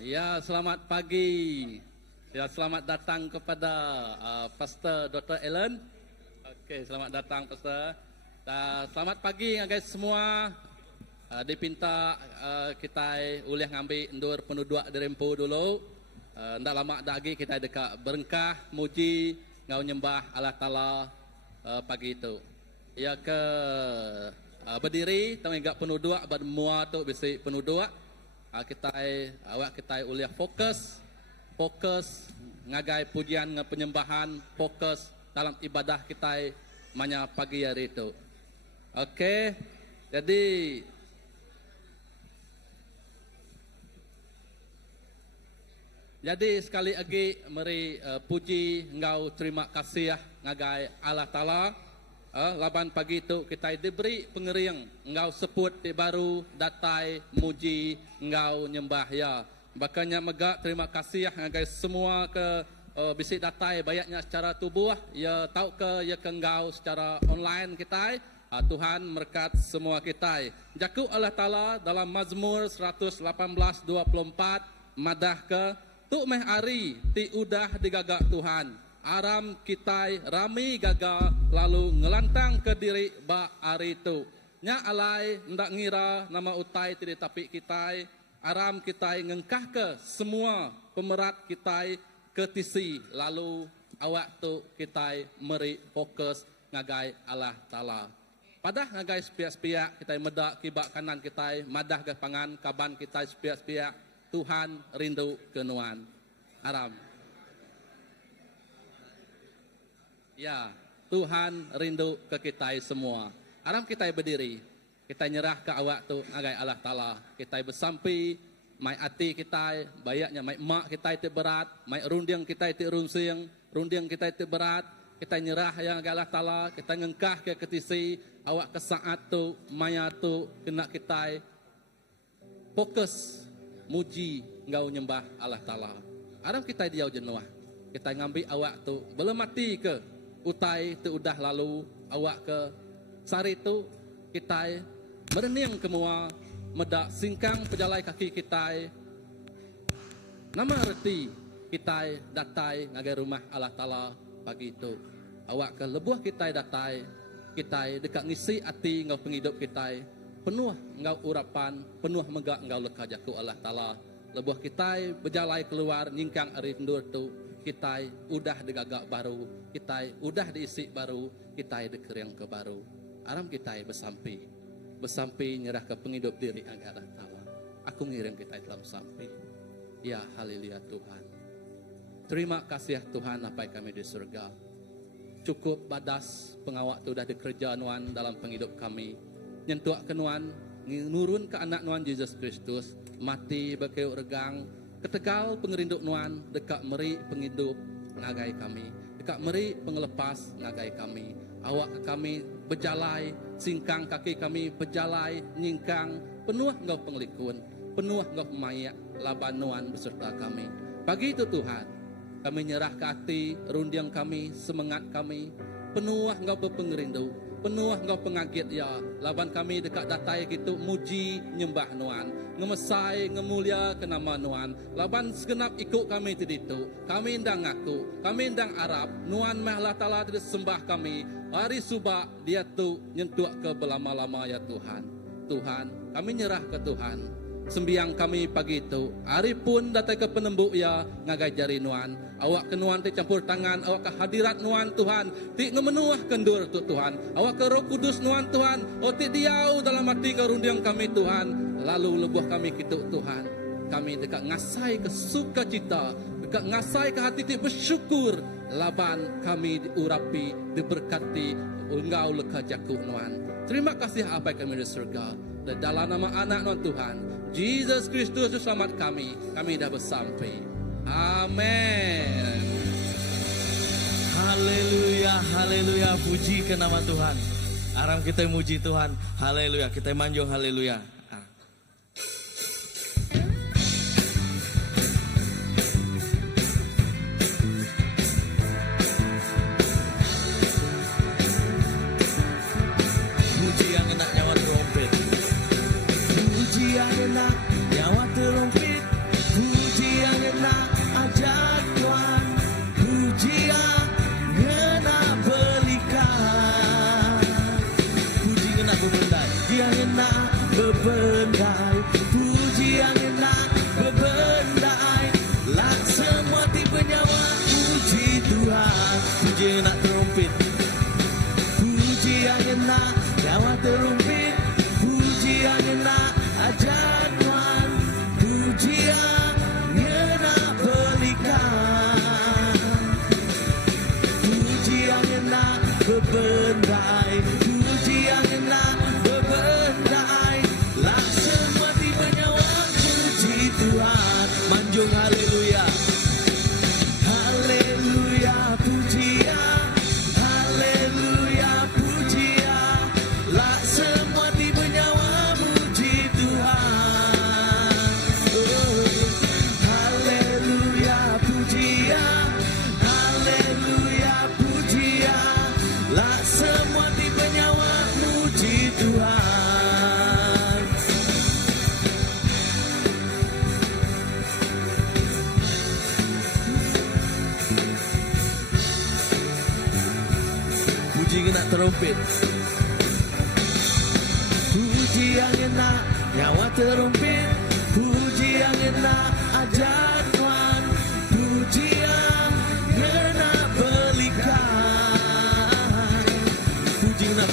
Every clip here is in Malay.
Ya, selamat pagi. Ya, selamat datang kepada Pastor Dr. Ellen. Okey, selamat datang Pastor. Selamat pagi guys semua. Dipinta kita boleh ngambil endur penduduk derempu dulu. Ndak lama lagi kita dekat berengkah muji ngau nyembah Allah Taala pagi itu. Ya ke berdiri tengah penduduk bermua tu bisi penduduk. Awak kita boleh fokus ngagai pujian penyembahan, fokus dalam ibadah kita manya pagi hari itu. Okey. Jadi sekali lagi mari puji ngau terima kasih ngagai Allah Taala. Laban pagi itu kita diberi pengeriang engkau sebut di baru datai muji engkau nyembah ya. Makanya megak terima kasih guys semua ke bisik datai bayaknya secara tubuh ya tahu ke ya ke engkau secara online kita. Tuhan berkat semua kita. Jaku Allah Taala dalam Mazmur 118:24 madah ke tu meh ari ti udah digagak Tuhan. Aram kita rami gaga lalu ngelantang ke diri ba ari itu. Nya alai ndak ngira nama utai tidak tapi kita aram kita ngengkah ke semua pemerat kita ke tisi lalu awak tu kita meri fokus ngagai Allah Taala. Padah ngagai sepiak-sepiak kita medak kibak kanan kita madah ke pangan kaban kita sepiak-sepiak Tuhan rindu kenuan. Aram. Ya, Tuhan rindu ke kita semua. Aram kita berdiri, kita nyerah ke awak tu agai Allah Taala. Kita bersampi, mai ati kita, bayaknya mai mak kita itu berat, mai rundiang kita itu rundiang kita itu berat. Kita nyerah yang agai Allah Taala, kita ngengkah ke ketisi, awak ke saat tu, maya tu kena kita fokus muji ngau nyembah Allah Taala. Aram kita diau jenuah. Kita ngambil awak tu belum mati ke utai tu udah lalu awak ke sari tu kita merening kemua medak singkang pejalai kaki kita nama reti kita datai ngagai rumah Allah Taala pagi itu awak ke lebuh kita datai kita dekat ngisi hati ngau penghidup kita penuh ngau urapan penuh megak ngau leka jaku Allah Taala lebuh kita berjalai keluar nyingkang ari ndur tu kita udah digagak baru, kita udah diisi baru, kita dikeriang ke baru. Aram kita bersampi nyerah ke penghidup diri Allah Taala. Aku ngirim kita dalam sampi. Ya haleluya Tuhan. Terima kasih Tuhan apa kami di surga. Cukup badas pengawak tu dah dikerja nuan dalam penghidup kami. Nyentuak ke nuan, nurun ke anak nuan Yesus Kristus, mati berkeuk regang. Ketegal pengerinduk nuan dekat meri penghidup ngagai kami, dekat meri pengelepas ngagai kami. Awak ke kami berjalai, singkang kaki kami berjalai, nyingkang, penuh engkau penglikun, penuh engkau pemayak, laban nuan beserta kami. Pagi itu Tuhan, kami nyerah ke hati, rundiang kami, semangat kami, penuh engkau berpengerindu, penuh engkau pengagit ya, laban kami dekat datai gitu, muji nyembah nuan. Ngemesai, ngemulia ke nama nuan. Laban segenap ikut kami itu. Kami indang ngaku, kami indang Arab. Nuan Allah Taala tidak sembah kami. Hari subak dia tu nyentuak ke belama-lama ya Tuhan. Tuhan, kami nyerah ke Tuhan. Sembiang kami pagi itu. Hari pun datang ke penembuk ya ngagai jari nuan. Awak ke nuan ti campur tangan, awak ke hadirat nuan Tuhan. Ti ngemenuah kendur tu Tuhan. Awak ke Roh Kudus nuan Tuhan. Oh ti diau dalam hati ngarundiang kami Tuhan. Lalu lebuh kami gitu Tuhan. Kami dekat ngasai ke sukacita, dekat ngasai ke hati ti bersyukur. Laban kami diurapi, diberkati engkau leka jaku nuan. Terima kasih apa kami di surga. Dan dalam nama anak non Tuhan Yesus Kristus selamat kami dah bersampai. Amin. Haleluya, haleluya, puji ke nama Tuhan. Aram kita muji Tuhan. Haleluya, kita manjung haleluya. Puji yang enak nyawa trompet. Puji yang enak nyawa trompet. Puji manjung haleluya. Haleluya pujian, haleluya pujian, lah semua tiba nyawa muji Tuhan. Haleluya pujian, haleluya pujian, lah semua tiba nyawa muji Tuhan. Puji kena terumpet, puji yang enak nyawa terumpet, puji yang enak ajar Tuhan, puji yang enak belikan, puji kena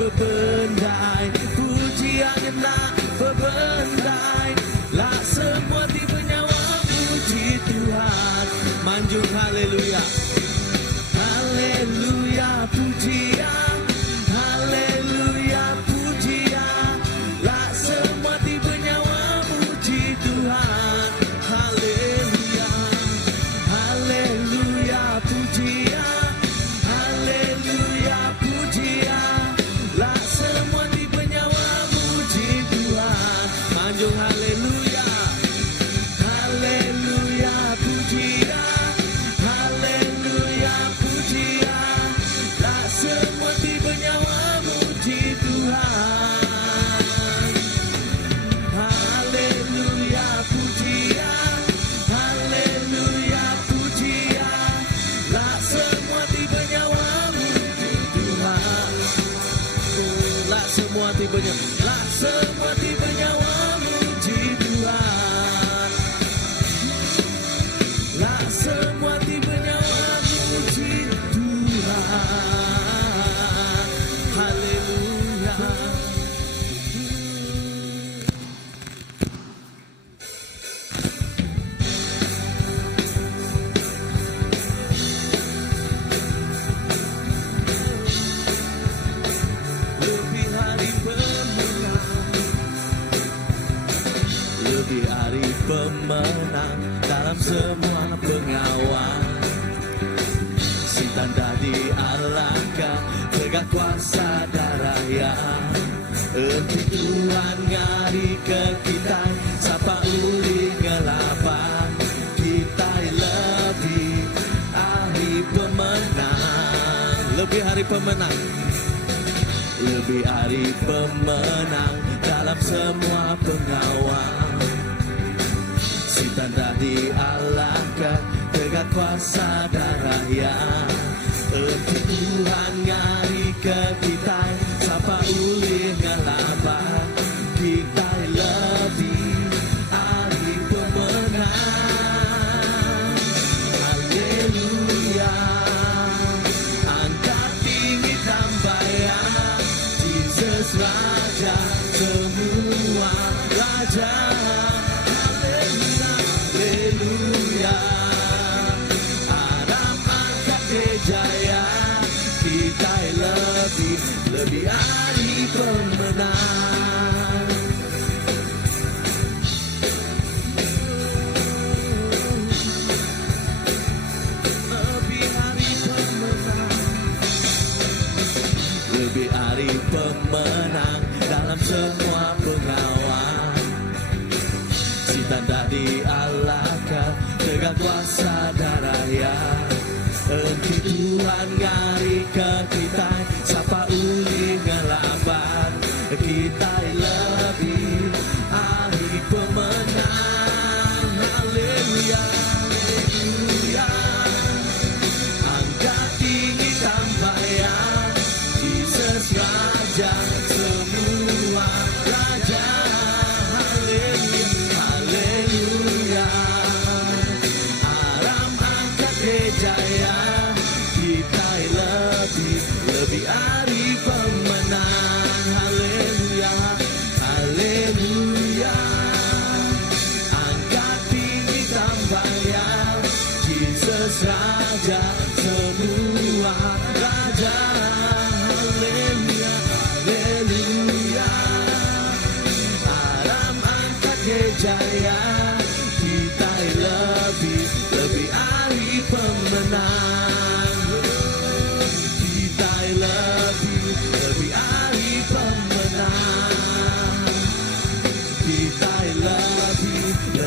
bebendai, puji yang enak bebendai, lah semua tiba nyawa puji Tuhan, manjung haleluya. Haleluya pujian, haleluya pujian, lah semua tiba nyawa puji Tuhan. Haleluya, haleluya pujian, haleluya pujian, lah semua tiba nyawa puji Tuhan. Manjung haleluya, haleluya pujian, haleluya pujian, lah semua tiba nyawa muji Tuhan. Haleluya pujian, haleluya pujian, lah semua tiba nyawa muji Tuhan. Lah semua tiba nyawa, lah semua tiba nyawa muji Tuhan. Lah semua tiba nyawa muji Tuhan. Haleluya. Lebih hari pemenang, lebih hari pemenang dalam semua pengawal. Si tanda diarahkan tegak kuasa darah yang enti Tuhan ngari ke kita sapa uli ngelapan kita lebih hari pemenang, lebih hari pemenang, lebih hari pemenang dalam semua pengawal. Si tanda diarahkan tegak kuasa darah yang enti Tuhan ngari ke kita sapa uli ngelapan kita lebih hari pemenang. Haleluya, angkat tinggi tambayan Jesus Raja semua Raja. Haleluya, Adam angkat kejaya kita lebih hari pemenang. Lebih hari pemenang, lebih hari pemenang dalam semua pengawal. Si tanda diarahkan tegak kuasa darah yang enti Tuhan ngari ke kita sapa uli ngelaban kita lebih hari pemenang. Haleluya, haleluya, angkat tinggi tambayan Jesus Raja semua Raja. Haleluya, haleluya, Aram angkat kejaya kita lebih hari pemenang. Haleluya, haleluya, angkat tinggi tambayan Jesus Raja semua Raja. Haleluya, haleluya, Aram angkat kejaya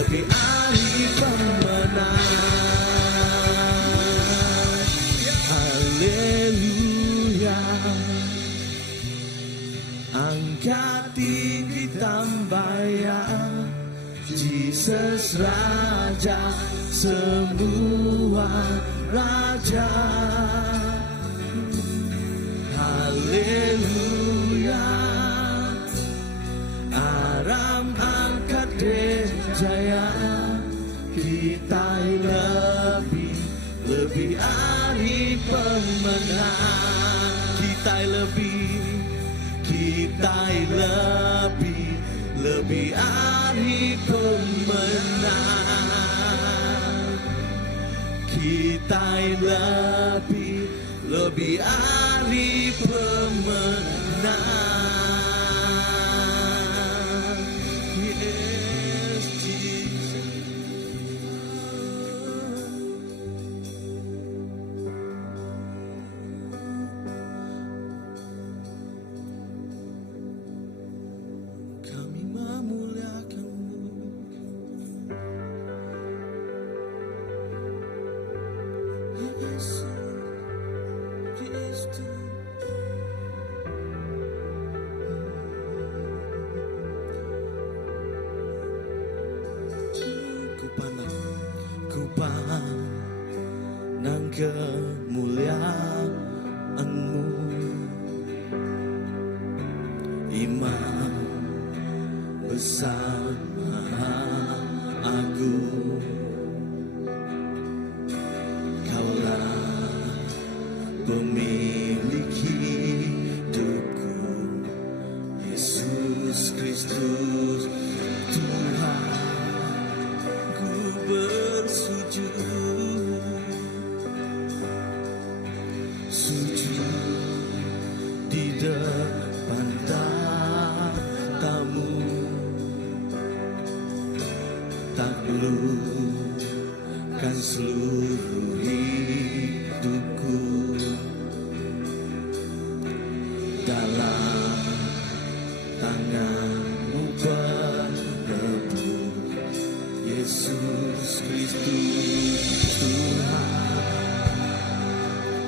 lebih ahli pemenang. Haleluya. Angkat tinggi tambayan, Jesus Raja semua raja. Haleluya. Aram angkat jaya, kita lebih ahli pemenang. Kita lebih ahli pemenang. Kita lebih ahli pemenang. Yes, Jesus. Kami memuliakan-Mu. Yesus Kristus. Ku pandang kemuliaan-Mu, Imam besar maha agung. Kaulah pemilik hidupku, Yesus Kristus Tuhan. Ku bersujud di depan tamu, taklukkan seluruh hidupku dalam tangan-Mu berteduh, Yesus Kristus Tuhan.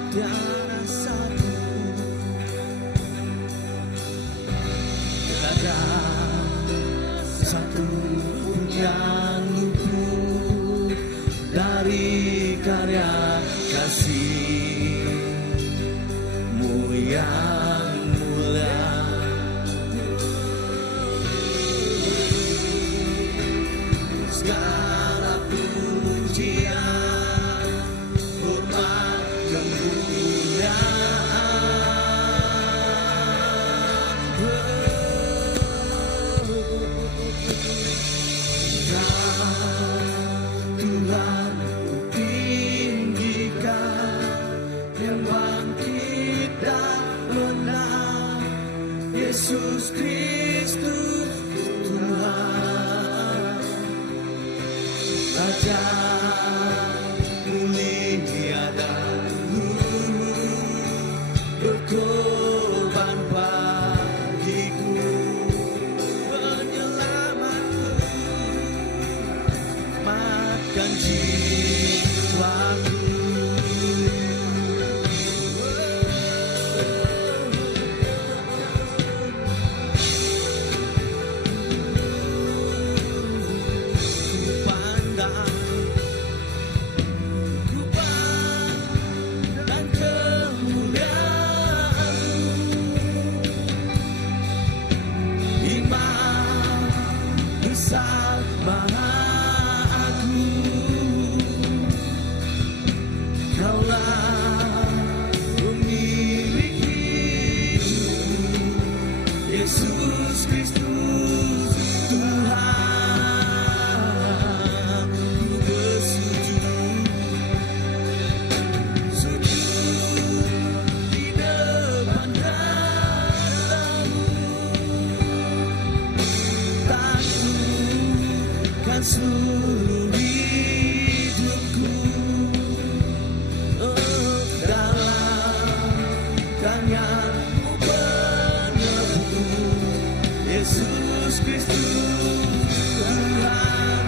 Tiada satu pun yang luput dari karya kasih-Mu yang mulia. Segala pujian, hormat, kemuliaan Tuhan ku tinggikan, yang bangkit dan menang, Yesus Kristus Tuhan. Raja mulia dan luhur, berkorban bagiku, penyelamatku, makan jiwaku. Ku pandang kemuliaan-Mu, Imam besar maha agung. Kaulah pemilik hidup, Yesus Kristus Tuhan. Ku bersujud di depan hadapan-Mu, taklukkan seluruh hidupku dalam tangan-Mu peneguh, Yesus Kristus Tuhan.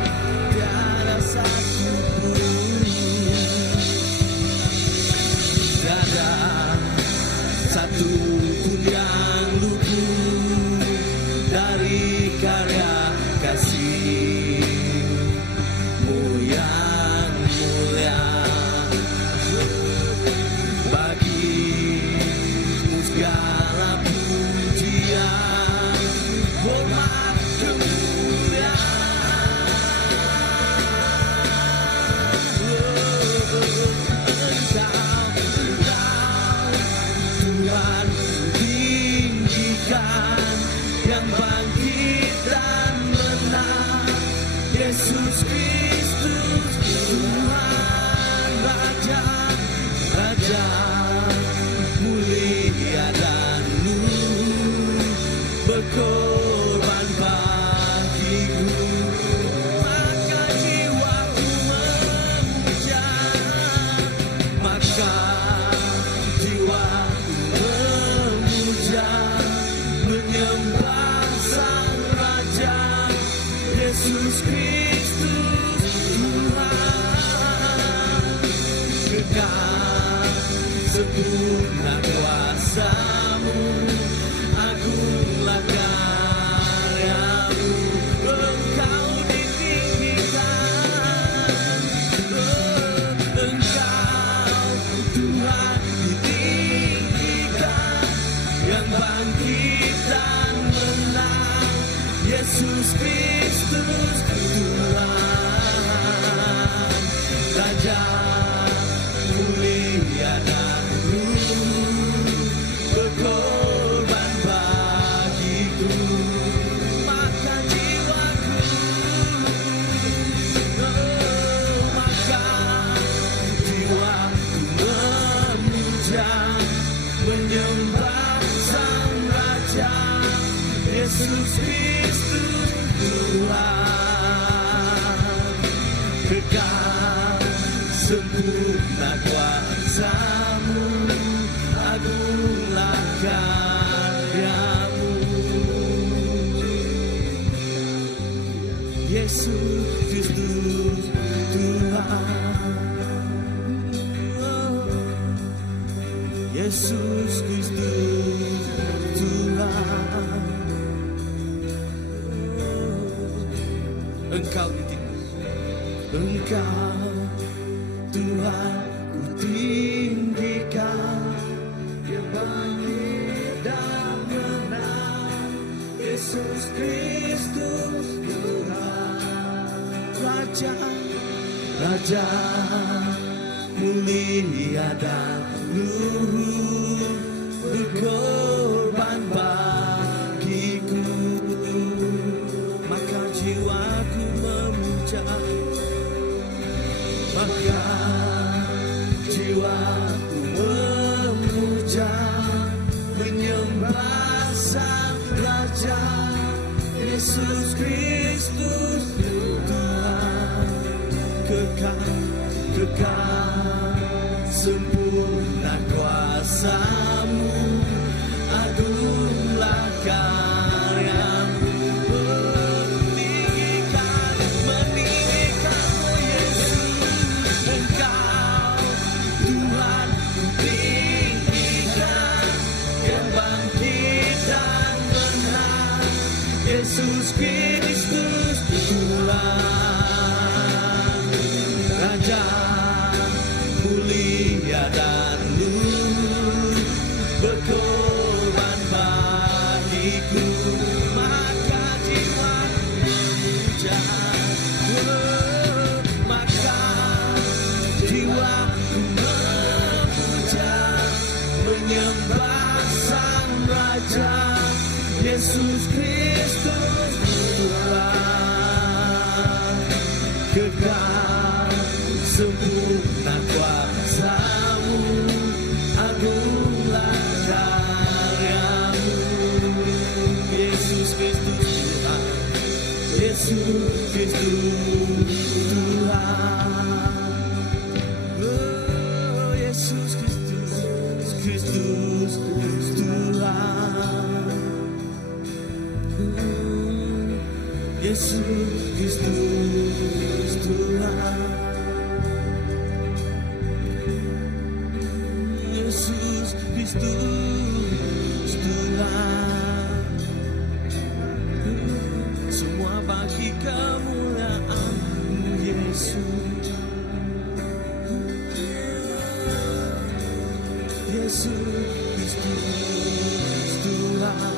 Yesus Kristus Tuhan Raja, Raja mulia dan luhur, berkorban bagiku, maka jiwaku memuja, maka jiwaku memuja, menyembah Sang Raja, Yesus Kristus Tuhan, kekal sempurna kuasa-Mu, agunglah karya-Mu, Engkau ditinggikan, Engkau Tuhan ditinggikan, yang bangkit dan menang, Yesus Kristus Tuhan, Raja mulia dan luhur, berkorban bagiku, maka jiwaku, maka jiwaku memuja, menyembah Sang Raja, Yesus Kristus Tuhan, kekal sempurna kuasa-Mu, agunglah karya-Mu, Yesus Kristus Tuhan, Yesus Kristus Tuhan, Engkau ditinggikan, Engkau Tuhan ku tinggikan, Dia bangkit dan menang, Yesus Kristus Tuhan, Raja, Raja mulia dan luhur, berkorban bagiku, maka jiwaku memuja, maka jiwaku memuja, menyembah Sang Raja, Yesus Kristus Tuhan, kekal, kekal sempurna kuasa-Mu, agunglah karya-Mu, meninggikan, meninggikan Yesus, Engkau Tuhan tinggikan, yang bangkit dan menang, Yesus Kristus Tuhan, Raja mulia dan luhur, berkorban bagiku, maka jiwaku memuja, maka jiwaku memuja, menyembah Sang Raja, Yesus Kristus Tuhan, kekal sempurna kuasa-Mu, agunglah karya-Mu, Yesus Kristus Tuhan, Yesus Kristus Tuhan, oh Yesus Kristus, Kristus Tuhan, Yesus Kristus Tuhan, Yesus Kristus Tuhan, semua bagi kemuliaan-Mu Yesus, Yesus Kristus Tuhan,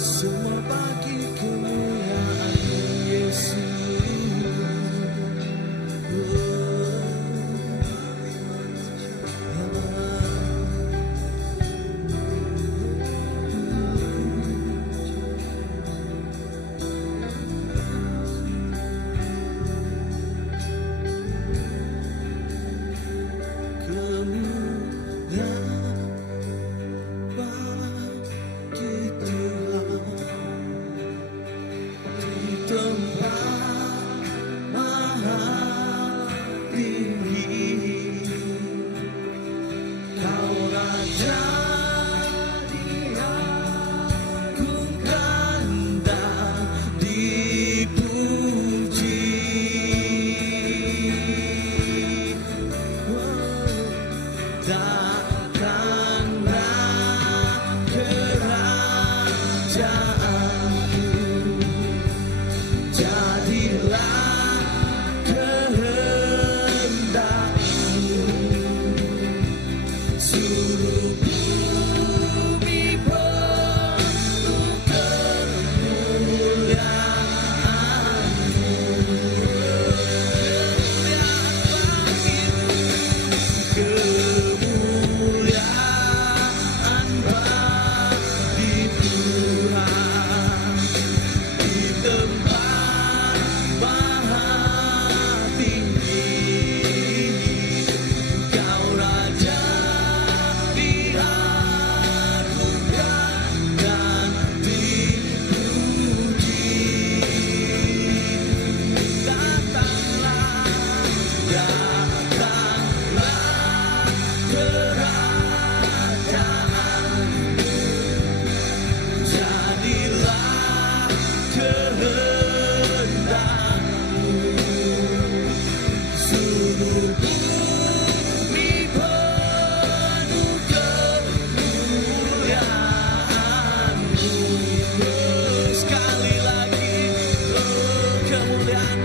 semua bagi kemuliaan-Mu Yesus. kerajaanmu, jadilah kehendakmu, seluruh bumi penuh kemuliaan-Mu. Kemuliaan bagi Tuhan di tempat maha tinggi. Kau Raja diagunkan dan dipuji. Datanglah, datanglah kerajaanmu, jadilah kehendakmu, seluruh bumi penuh kemuliaan-Mu. Sekali lagi, kemuliaan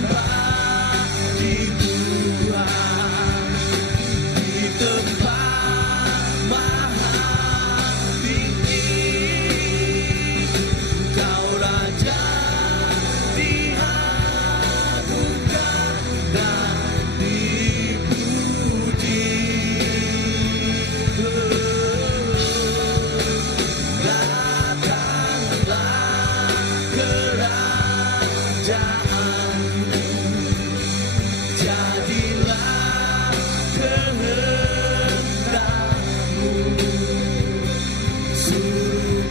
bagi Tuhan di tempat maha tinggi. Kau Raja diagunkan dan dipuji. Datanglah kerajaanmu, jadilah kehendakmu, seluruh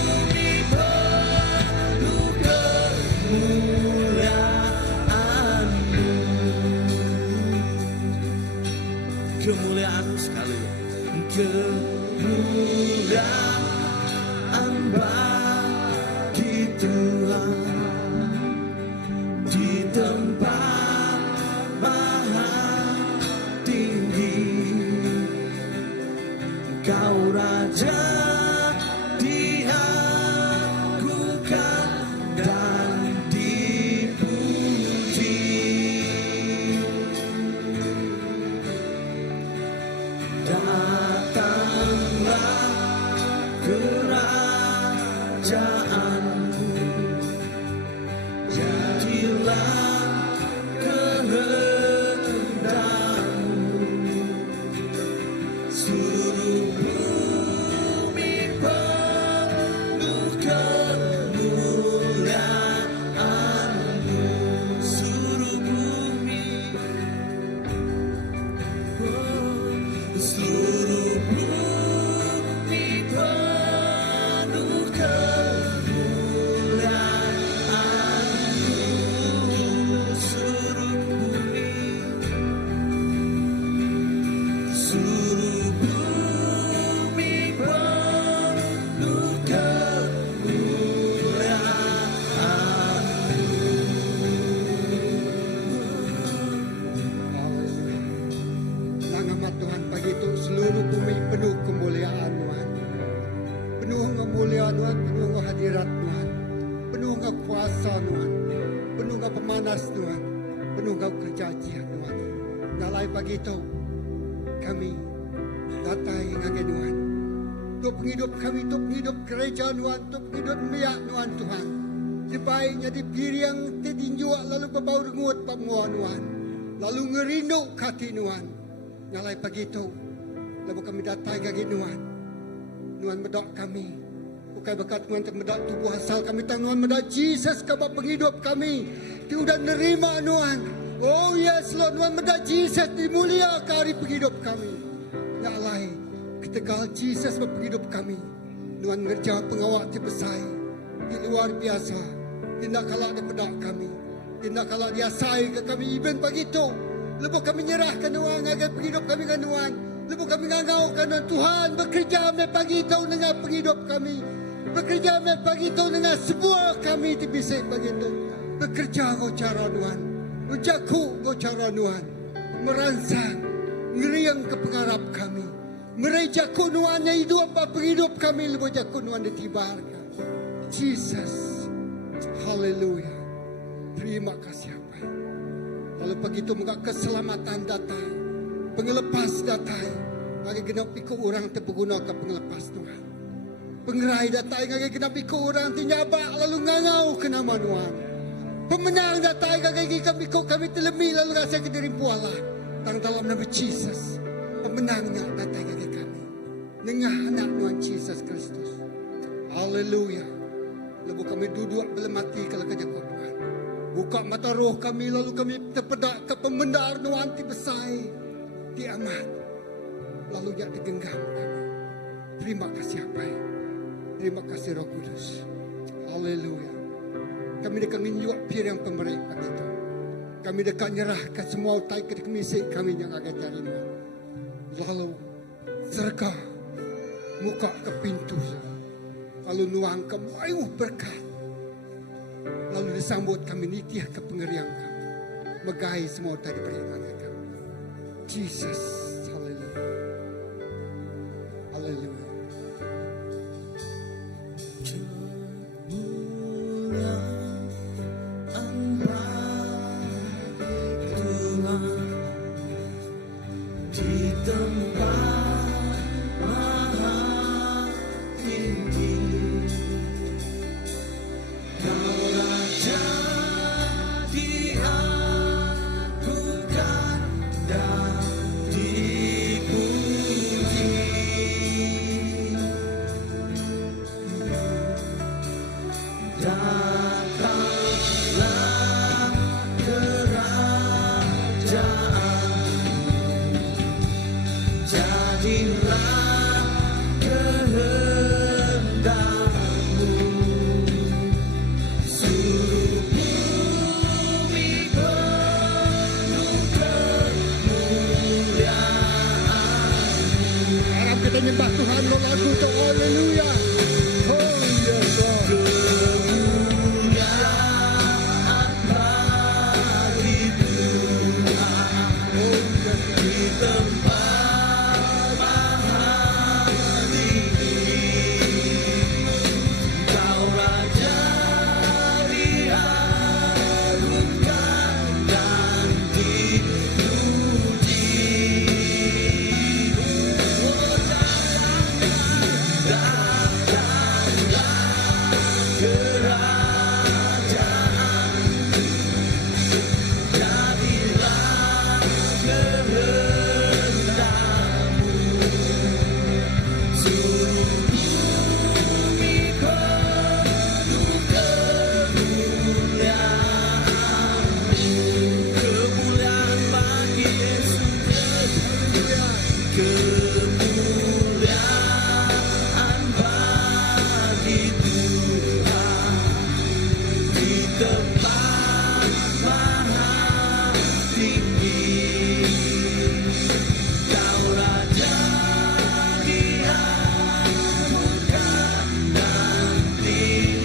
bumi penuh kemuliaan-Mu. Kemuliaan-Mu sekali, kemuliaan bagi Tuhan di tempat maha tinggi. Kau Raja diagunkan dan dipuji. Datanglah kerajaanmu, jadilah kehendakmu, seluruh bumi penuh kemuliaan-Mu, seluruh bumi, seluruh bumi penuh kemuliaan-Mu, seluruh bumi, seluruh bumi penuh Sangat Tuhan pagi itu seluruh bumi penuh kemuliaan Tuhan. Penuh kemuliaan Tuhan, penuh hadirat Tuhan. Penuh kuasa Tuhan. Penuh pemanas Tuhan. Penuh kerjaan Tuhan. Ngalai pagi itu kami datai ngagai Tuhan. Untuk penghidup kami, untuk penghidup kerajaan Tuhan, untuk penghidup miak Tuhan Tuhan. Sebaiknya dipiri yang tertinjuak lalu berbau rengut pemua Tuhan. Lalu ngerindu hati Tuhan. Ngalai pagi itu lalu kami datai ngagai Tuhan. Tuhan medok kami. Bukan berkat Tuhan termedak tubuh asal kami tangan medak Jesus kabak penghidup kami. Tuhan nerima Tuhan. Oh yes Lord, Tuhan medak Jesus dimulia ke hari penghidup kami. Ya Allah, ketegal Jesus berpenghidup kami. Tuhan ngerja pengawal terbesar. Di luar biasa. Tindak kalah daripada kami. Tindak kalah diasai ke kami. Even pagi itu. Lepas kami nyerahkan Tuhan agar penghidup kami dengan Tuhan. Lepas kami ngangaukan Tuhan bekerja pagi itu dengan penghidup kami. Bekerja pagi itu dengan semua kami di bisik pagi itu. Bekerja kau cara Tuhan. Ujaku kau cara Tuhan. Merangsang. Ngeriang ke pengharap kami. Mereja kunuannya hidup apa hidup kami lebaja kunuan ditibarkan. Jesus. Haleluya. Terima kasih apa. Lalu begitu muka keselamatan datang. Pengelepas datang. Bagi genap ikut orang terpengguna ke pengelepas Tuhan. Pengerai datang bagi genap ikut orang tinyabak lalu ngangau ke nama Tuhan. Pemenang datang bagi kami ikut kami telemi lalu rasa ke diri puala. Tang dalam nama Jesus. Pemenangnya datang bagi kami. Nengah anak Tuhan Jesus Kristus. Haleluya. Lalu kami duduk belum mati kalau kerja Tuhan. Buka mata roh kami lalu kami terpedak ke pembenar Tuhan ti besai. Ti amat. Lalu dia digenggam kami. Terima kasih apa. Terima kasih Roh Kudus. Haleluya. Kami dekat menjuak pir yang pemberi itu. Kami dekat nyerahkan semua utai ke misi kami yang agak terima. Lalu serga muka ke pintu. Lalu nuang kamu, ayo berkat. Lalu disambut kami nitiah ke pengerian kami. Megai semua utai diberikan kami. Jesus. Haleluya. Haleluya. Kita nyembah Tuhan lo lagu itu haleluya. Oh ya God. Kemuliaan bagi Tuhan. Oh ya di tempat maha tinggi. Kau Raja diagungkan dan dipuji.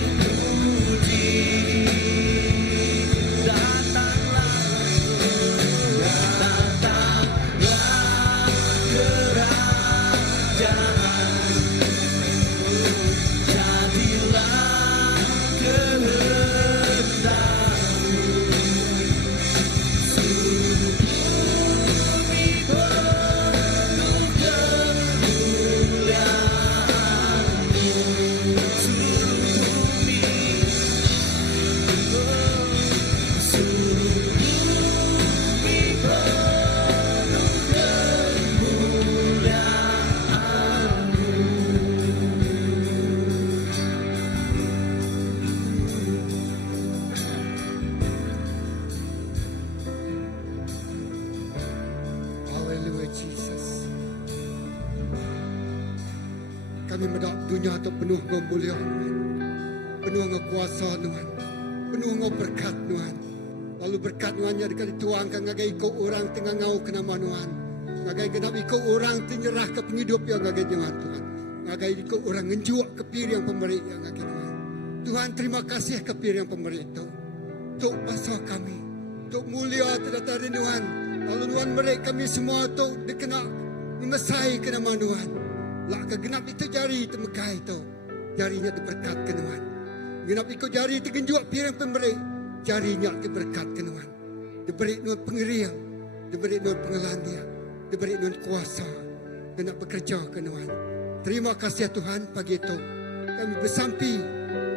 Kami mendak dunia itu penuh kemuliaan penuh kuasa Tuhan, penuh berkat Tuhan. Lalu berkat Tuhan yang dituangkan ngagai ikut orang tengah ngau ke nama Tuhan. Ngagai genap ikut orang ternyerah ke penghidup yang ngagai Tuhan Tuhan. Ngagai ikut orang ngejuak ke pir yang pemberi yang ngagai Tuhan. Tuhan terima kasih ke pir yang pemberi itu. Untuk pasal kami, untuk mulia terdatar Tuhan. Lalu Tuhan mereka kami semua itu dikenal memesai ke nama Tuhan. Lah kegenap itu jari temekai itu. Jarinya diberkat ke Tuhan. Genap ikut jari tergenjuak pirang pemberi. Jarinya diberkat ke Tuhan. Diberi Tuhan pengerian. Diberi Tuhan pengelandian. Diberi Tuhan kuasa. Genap bekerja ke Tuhan. Terima kasih Tuhan pagi itu. Kami bersampi.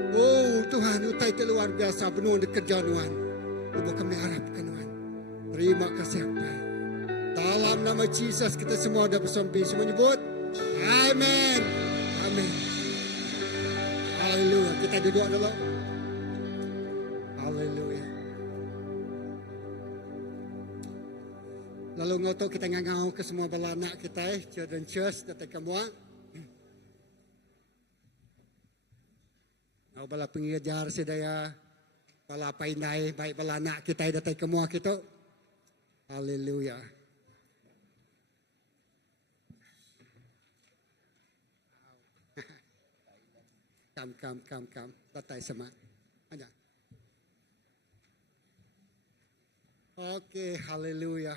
Oh Tuhan, utai itu luar biasa penuh dengan kerja Tuhan. Ibu kami harapkan Tuhan. Terima kasih apa. Dalam nama Yesus kita semua dah bersampi. Semua nyebut. Amen. Amen. Haleluya. Kita duduk dulu. Haleluya. Lalu ngotot kita ngangau ke semua balanak kita. Children Church datang semua. Bala pengajar sedaya, bala painai, baik bala anak kita datang semua kita. Haleluya. Kam. Datang sama. Aja. Oke, haleluya.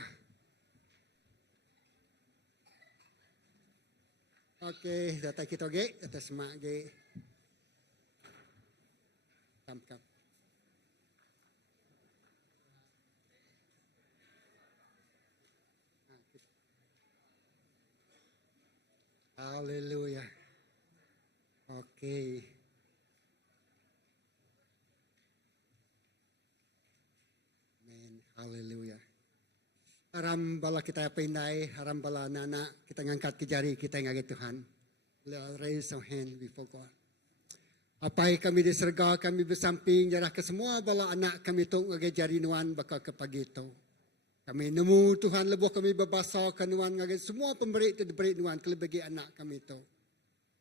Oke, datang kita ge, datang sama ge. Kam. Haleluya. Oke. Amen. Haleluya. Haram bala kita pindah, haram bala nana kita ngangkat ke jari kita ngagit Tuhan. Let's raise our hand before God. Apa yang kami diserga, kami bersamping, jarah ke semua bala anak kami tu ngagit jari Nuan bakal ke pagi itu. Kami nemu Tuhan lebuh kami berbasa ke Nuan ngagit semua pemberi itu diberi Nuan kelebih anak kami itu.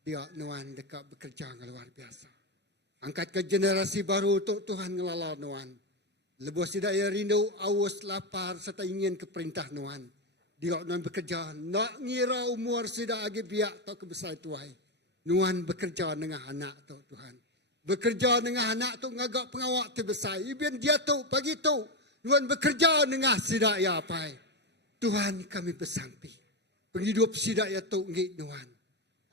Dia Nuan dekat bekerja luar biasa. Angkat ke generasi baru untuk Tuhan ngelala Nuan. Lebuh sidaya rindu, awas, lapar serta ingin ke perintah Nuan. Dia Nuan bekerja, nak ngira umur sidak agi biak tak kebesar tuai. Nuan bekerja dengan anak tu Tuhan. Bekerja dengan anak tu ngagak pengawak terbesar. Ibian dia tu pagi tu. Nuan bekerja dengan sidak ya apa. Tuhan kami bersampi. Penghidup sidak ya tu ngik Nuan.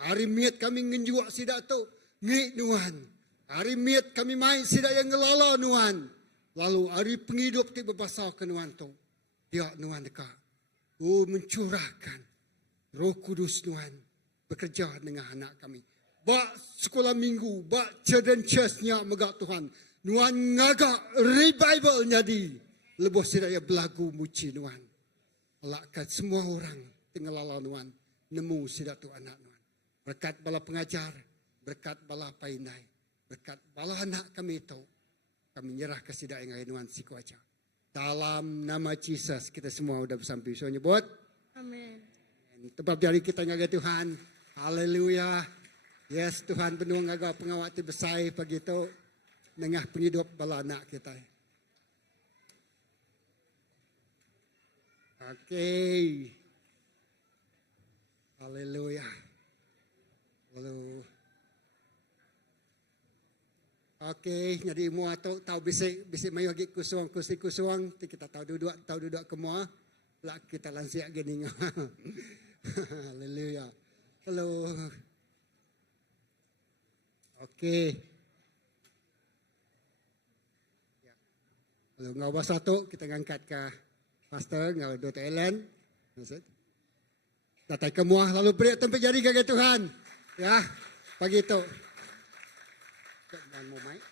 Hari miat kami ngenjuak sidak tu ngik Nuan. Hari miat kami main sidak yang ngelala Nuan. Lalu hari penghidup ti berbasar ke Nuan tu. Dia Nuan dekat. Oh mencurahkan Roh Kudus Nuan. Bekerja dengan anak kami. Bak sekolah minggu, bak children church-nya megak Tuhan. Nuan ngagak revival jadi. Lebuh sidaya belagu muci Nuan. Alakkan semua orang tinggal Nuan. Nemu sidak tu anak Nuan. Berkat bala pengajar, berkat bala painai, berkat bala anak kami itu. Kami nyerah ke sidak yang Nuan siku aja. Dalam nama Yesus kita semua sudah bersampai. So nyebut. Amin. Tempat jari kita ngagai Tuhan. Haleluya. Yes, Tuhan penuh ngagak pengawati besar pagi itu. Nengah penghidup bala anak kita. Oke. Haleluya. Lalu. Oke, jadi mua tahu bisik mayu lagi kursi kusuang. Kita tahu duduk kemua. Lah kita lansiak gini. Haleluya. Halo. Oke. Ya. Kalau ngawal satu, kita ngangkat ke Pastor, ngawal Dr. Ellen. Datang ke muah, lalu beri tempat jari ke Tuhan. Ya, pagi itu. Dan mau main.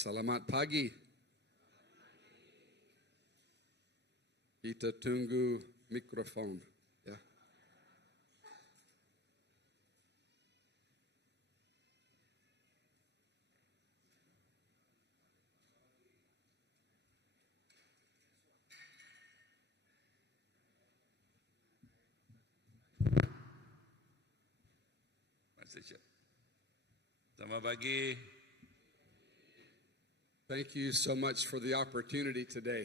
Selamat pagi. Kita tunggu mikrofon. Ya. Selamat pagi. Thank you so much for the opportunity today.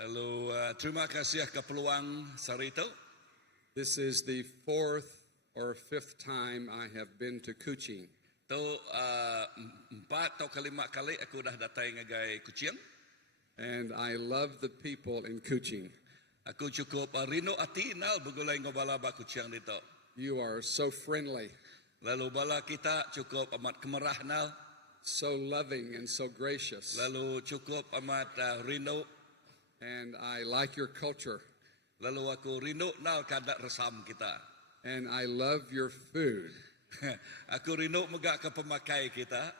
Lalu terima kasih ke peluang hari itu. This is the 4th or 5th time I have been to Kuching. Tu 4 atau 5 kali aku dah datang ngagai Kuching. And I love the people in Kuching. Aku cukup rindu hati nal begulai ngobala ba Kuching dito. You are so friendly, Lalu bala kita cukup amat kemerah nal. so loving, and so gracious. Lalu cukup amat rindu. And I like your culture. Lalu aku rindu nal kada resam kita. And I love your food. Aku rindu megak ke pemakai kita.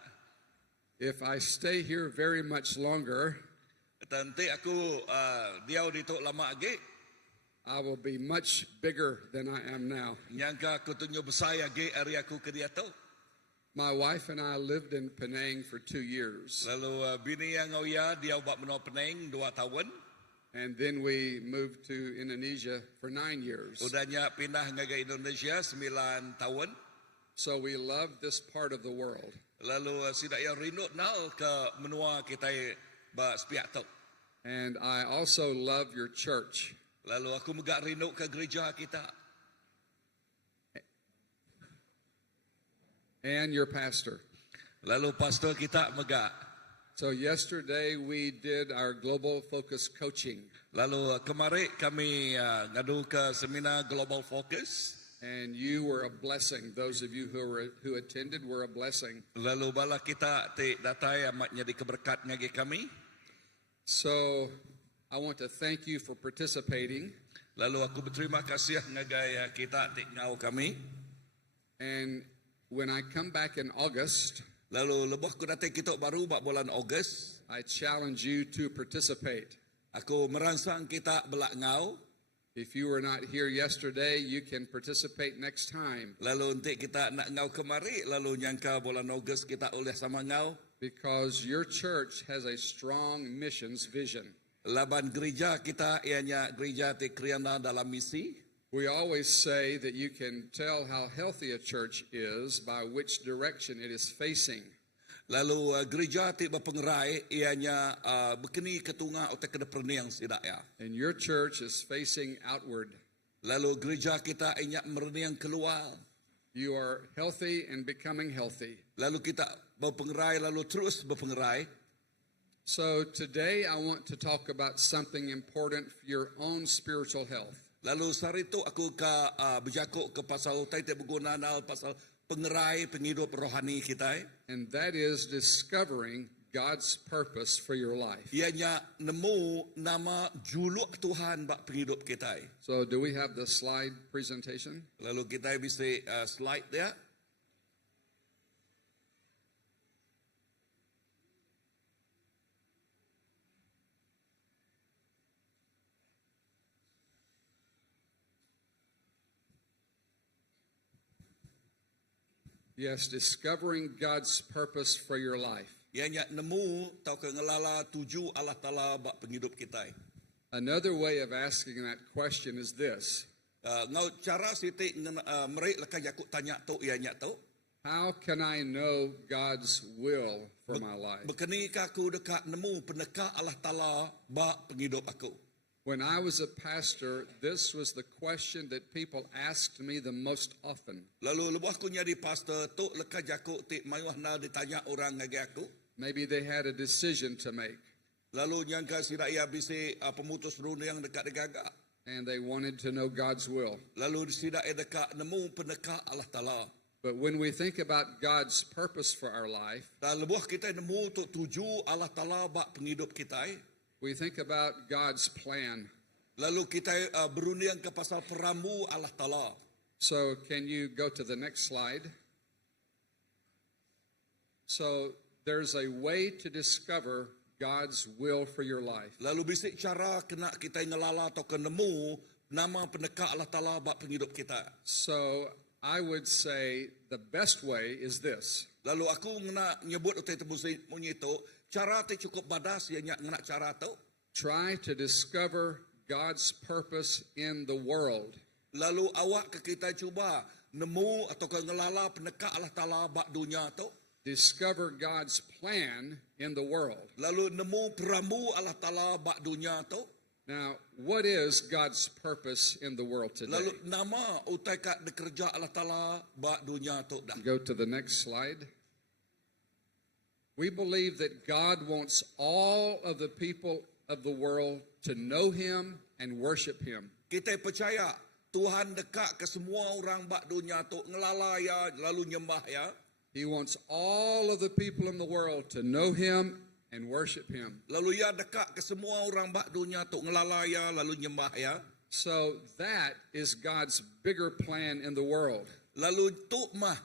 If I stay here very much longer, Nanti aku diau dito lama lagi. I will be much bigger than I am now. Nyangka aku tunjuk besar lagi area aku ke dia tu. My wife and I lived in Penang for 2 years. Lalu bini yang ngauya dia buat menua Penang 2 tahun. And then we moved to Indonesia for 9 years. Udahnya pindah ngagai Indonesia 9 tahun. So we love this part of the world. Lalu sidak yang rindu nal ke menua kita ba sepiak tu. And I also love your church. Lalu aku megak rindu ke gereja kita. And your pastor. Lalu pastor kita megak. So yesterday we did our global focus coaching. Lalu kemarin kami ngadu ke seminar Global Focus. And you were a blessing. Those of you who attended were a blessing. Lalu bala kita ti datai amat jadi keberkat ngagi kami. So I want to thank you for participating. Lalu aku berterima kasih ngagai kita ti ngau kami. And when I come back in August, Lalu lebuh ku datang kita baru bak bulan Ogos. I challenge you to participate. Aku merangsang kita belak ngau. If you were not here yesterday, you can participate next time. Lalu nanti kita nak ngau kemari. Lalu nyangka bulan Ogos kita oleh sama ngau. Because your church has a strong missions vision. Laban gereja kita ianya gereja ti kriana dalam misi. We always say that you can tell how healthy a church is by which direction it is facing. Lalu gereja ti berpengerai ianya berkeni ketunga otak kedeperniang sidak ya. And your church is facing outward. Lalu gereja kita ianya mereniang keluar. You are healthy and becoming healthy. Lalu kita berpengerai lalu terus berpengerai. So today I want to talk about something important for your own spiritual health. Lalu sehari itu aku berjakuk ke pasal taite berguna nal pasal pengerai penghidup rohani kita. And that is discovering God's purpose for your life. Ianya nemu nama juluk Tuhan bak penghidup kita. So do we have the slide presentation? Lalu kita bisa slide dia. Yes, discovering God's purpose for your life. Ianya nemu tau ke ngelala tuju Allah Ta'ala bak penghidup kita. Another way of asking that question is this. Ngau cara siti merik lekas aku tanya tu ianya tu. How can I know God's will for my life? Bekeni aku dekat nemu pendekah Allah Ta'ala bak penghidup aku. When I was a pastor, this was the question that people asked me the most often. Lalu lebuh aku jadi pastor tu lekas aku ti mayuh na ditanya orang ngagi aku. Maybe they had a decision to make Lalu nyangka si rakyat bisa pemutus runding yang dekat gagak. and they wanted to know God's will. Lalu si rakyat dekat nemu pendekah Allah Ta'ala. But when we think about God's purpose for our life, Dan lebuh kita nemu tu tuju Allah Ta'ala bak penghidup kita. we think about God's plan. Lalu kita berunding ke pasal peramu Allah Ta'ala. So can you go to the next slide? So there's a way to discover God's will for your life. Lalu bisik cara kena kita ngelala atau kenemu nama pendekah Allah Ta'ala bak penghidup kita. So I would say the best way is this. Lalu aku ngena nyebut utai tebusi munyi itu, cara tu cukup badas ya ngena cara tu. Try to discover God's purpose in the world. Lalu awak ke kita cuba nemu atau ngelala peneka Allah Ta'ala bak dunia tu. discover God's plan in the world. Lalu nemu peramu Allah Ta'ala bak dunia tu. Now, what is God's purpose in the world today? Lalu nama utai kat bekerja Allah Ta'ala bak dunia tu dah. Go to the next slide. We believe that God wants all of the people of the world to know Him and worship Him. Kita percaya Tuhan dekat ke semua orang bak dunia tu ngelala ya lalu nyembah ya. He wants all of the people in the world to know Him and worship Him. Lalu ya dekat ke semua orang bak dunia tu ngelala ya lalu nyembah ya. So that is God's bigger plan in the world. Lalu tu mah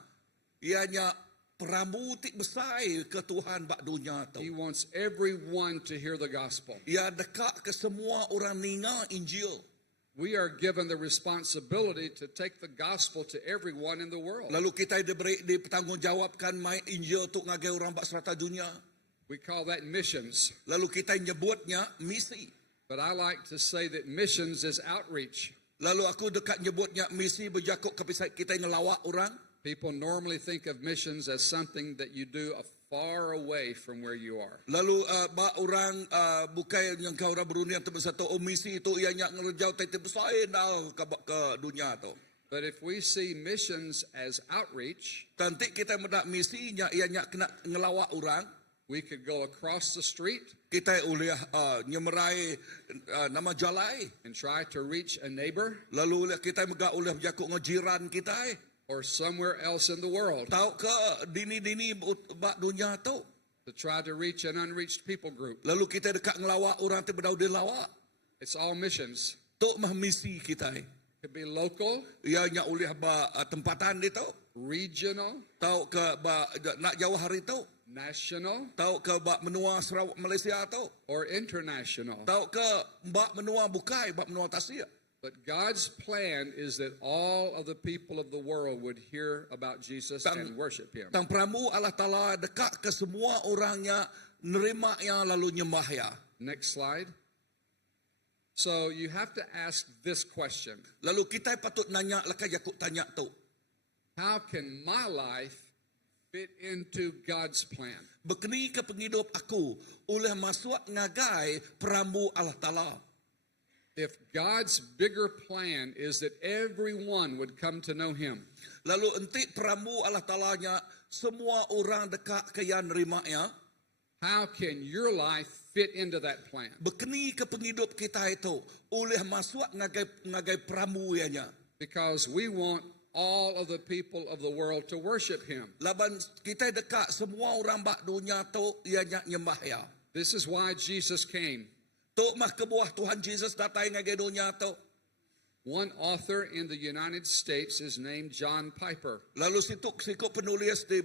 ianya peramutik besar ke Tuhan bak dunia tu. He wants everyone to hear the gospel. Ya dekat ke semua orang ninga Injil. We are given the responsibility to take the gospel to everyone in the world. Lalu kita dipertanggungjawabkan mai Injil tu ngagai orang bak serata dunia. We call that missions. Lalu kita nyebutnya misi. But I like to say that missions is outreach. Lalu aku dekat nyebutnya misi berjakuk ke pisai kita ngelawak orang. People normally think of missions as something that you do far away from where you are. Lalu bak orang bukan yang kau orang berunian tu bersatu misi tu ianya ngerjau tete besar dal ke dunia tu. But if we see missions as outreach, Nanti kita mendak misinya ianya kena ngelawak orang. we could go across the street Kita boleh nyemerai nama jalai. and try to reach a neighbor Lalu kita megak boleh berjakuk ngejiran kita. or somewhere else in the world Tahu ke dini-dini bak dunia tu. to try to reach an unreached people group. Lalu kita dekat ngelawak orang tu berdau dia lawak. It's all missions. Tu mah misi kita. It could be local, Ianya boleh ba tempatan dia tu. regional, Tahu ke ba nak jauh hari tu. national, Tahu ke bak menua Sarawak Malaysia tu. or international. Tahu ke bak menua Bukai, bak menua Tasik. But God's plan is that all of the people of the world would hear about Jesus and worship Him. Tang pramu Allah Ta'ala dekat ke semua orangnya nerima yang lalu nyembah ya. Next slide. So you have to ask this question. Lalu kita patut nanya lekas jakuk tanya tu. How can my life fit into God's plan? Bekeni ke penghidup aku oleh masuk ngagai pramu Allah Ta'ala. If God's bigger plan is that everyone would come to know Him, Lalu enti pramu Allah Ta'alanya semua orang dekat ke yang nerima ya. how can your life fit into that plan? Bekeni ke penghidup kita itu oleh masuk ngagai pramu ianya. Because we want all of the people of the world to worship Him. Laban kita dekat semua orang bak dunia tu ianya nyembah ya. This is why Jesus came. Tu mah kebuah Tuhan Yesus datang ngagai dunia tu. One author in the United States is named John Piper, Lalu siku penulis di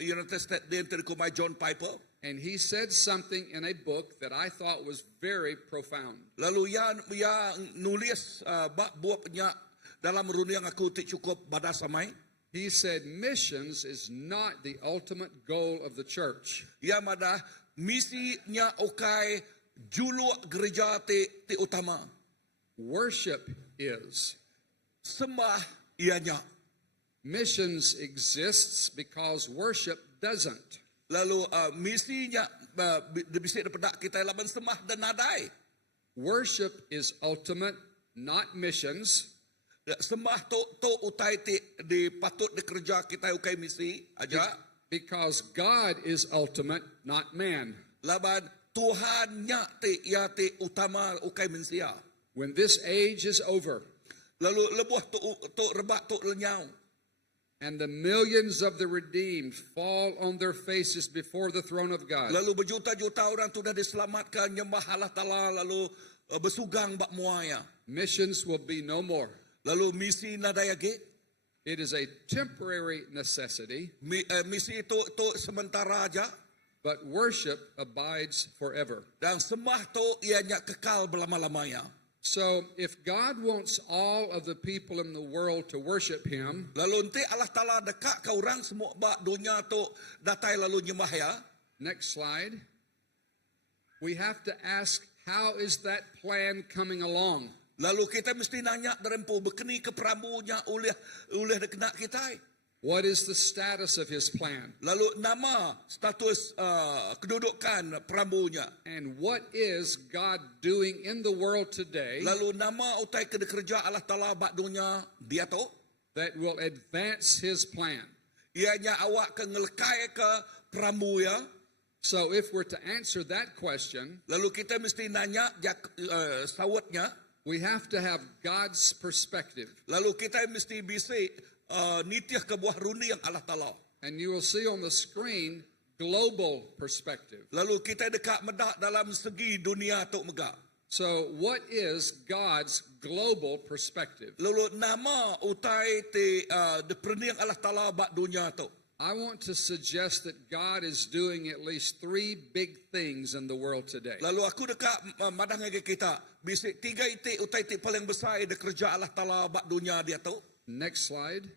United States dia terkumai John Piper. and he said something in a book that I thought was very profound. Lalu ya nulis bak buatnya dalam runia aku tak cukup badas samai. He said, missions is not the ultimate goal of the church. Ya madah misinya okai juluk gereja ti utama. Worship is. Sembah ianya. Missions exists because worship doesn't. Lalu misinya dibisik daripada kita laban sembah dan nadai. Worship is ultimate, not missions. Sembah tu utai ti di patut dikerja kita ukai misi aja. Because God is ultimate, not man. Laban Tuhannya ti utama ukai manusia. When this age is over, Lalu lebuh tu rebak tu lenyau. and the millions of the redeemed fall on their faces before the throne of God, Lalu berjuta-juta orang tu dah diselamatkan nyembah Allah Ta'ala lalu bersugang bak muaya. missions will be no more. Lalu misi nadayagi. It is a temporary necessity, Misi itu sementara aja. but worship abides forever. Dan sembah tu ianya kekal berlama-lamanya. So if God wants all of the people in the world to worship Him, Lalu nanti Allah Ta'ala dekat ke orang semua bak dunia tu datai lalu nyembah ya. next slide, we have to ask, how is that plan coming along? Lalu kita mesti nanya derempu berkeni ke pramunya oleh kena kita. What is the status of his plan? Lalu nama status kedudukan pramunya. And what is God doing in the world today Lalu nama utai kerja Allah Ta'ala bak dunia dia tu. that will advance his plan? Ianya awak ke ngelekai ke pramu ya. So if we're to answer that question, Lalu kita mesti nanya sawatnya. we have to have God's perspective. Lalu kita mesti bisa nitiah ke buah runi yang Allah Ta'ala. And you will see on the screen global perspective. Lalu kita dekat medak dalam segi dunia tu megak. So what is God's global perspective? Lalu nama utai de perni yang Allah Ta'ala bak dunia tu. I want to suggest that God is doing at least 3 big things in the world today. Lalu aku dekat madang dengan kita. Bisik 3 itik utai itik paling besar de kerja Allah Ta'ala bak dunia dia tu. Next slide.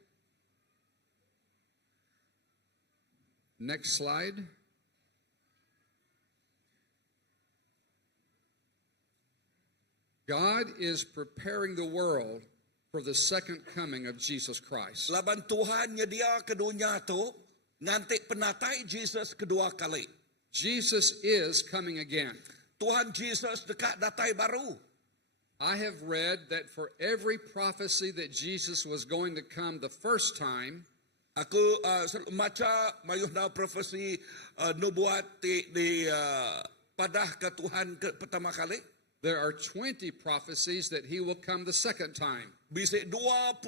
Next slide. God is preparing the world for the second coming of Jesus Christ. Laban Tuhan dia ke dunia tu nanti penatai Jesus kedua kali. Jesus is coming again. Tuhan Jesus dekat datai baru. I have read that for every prophecy that Jesus was going to come the first time, Aku maca mayuh na profesi nubuat di padah ke Tuhan ke pertama kali. there are 20 prophecies that he will come the second time. Bisik 20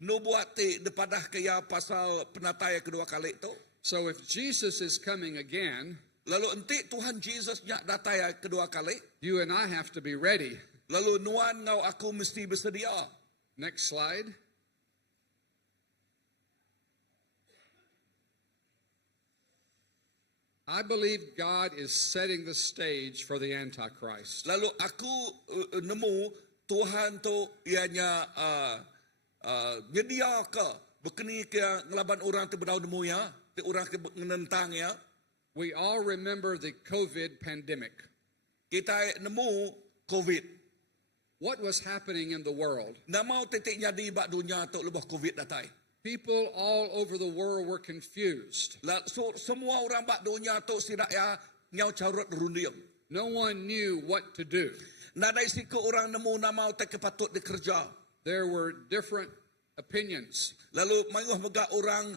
nubuat di padah kaya pasal penatai kedua kali tu. So if Jesus is coming again, Lalu enti Tuhan Jesus nyak datai kedua kali. you and I have to be ready. Lalu nuan ngau aku mesti bersedia. Next slide. I believe God is setting the stage for the Antichrist. Lalu aku nemu Tuhan tu ianya nyedia ke berkeni ke ngelaban orang tu berdau nemu ya, orang ke menentang ya. We all remember the COVID pandemic. Kita nemu COVID. What was happening in the world? Nama titiknya di bak dunia tu lebah COVID datai. People all over the world were confused. So, semua orang bak dunia tu sidak ya nyau carut rundiang. No one knew what to do. Nadai siku orang nemu nama utai kepatut dikerja. There were different opinions, Lalu mayuh megak orang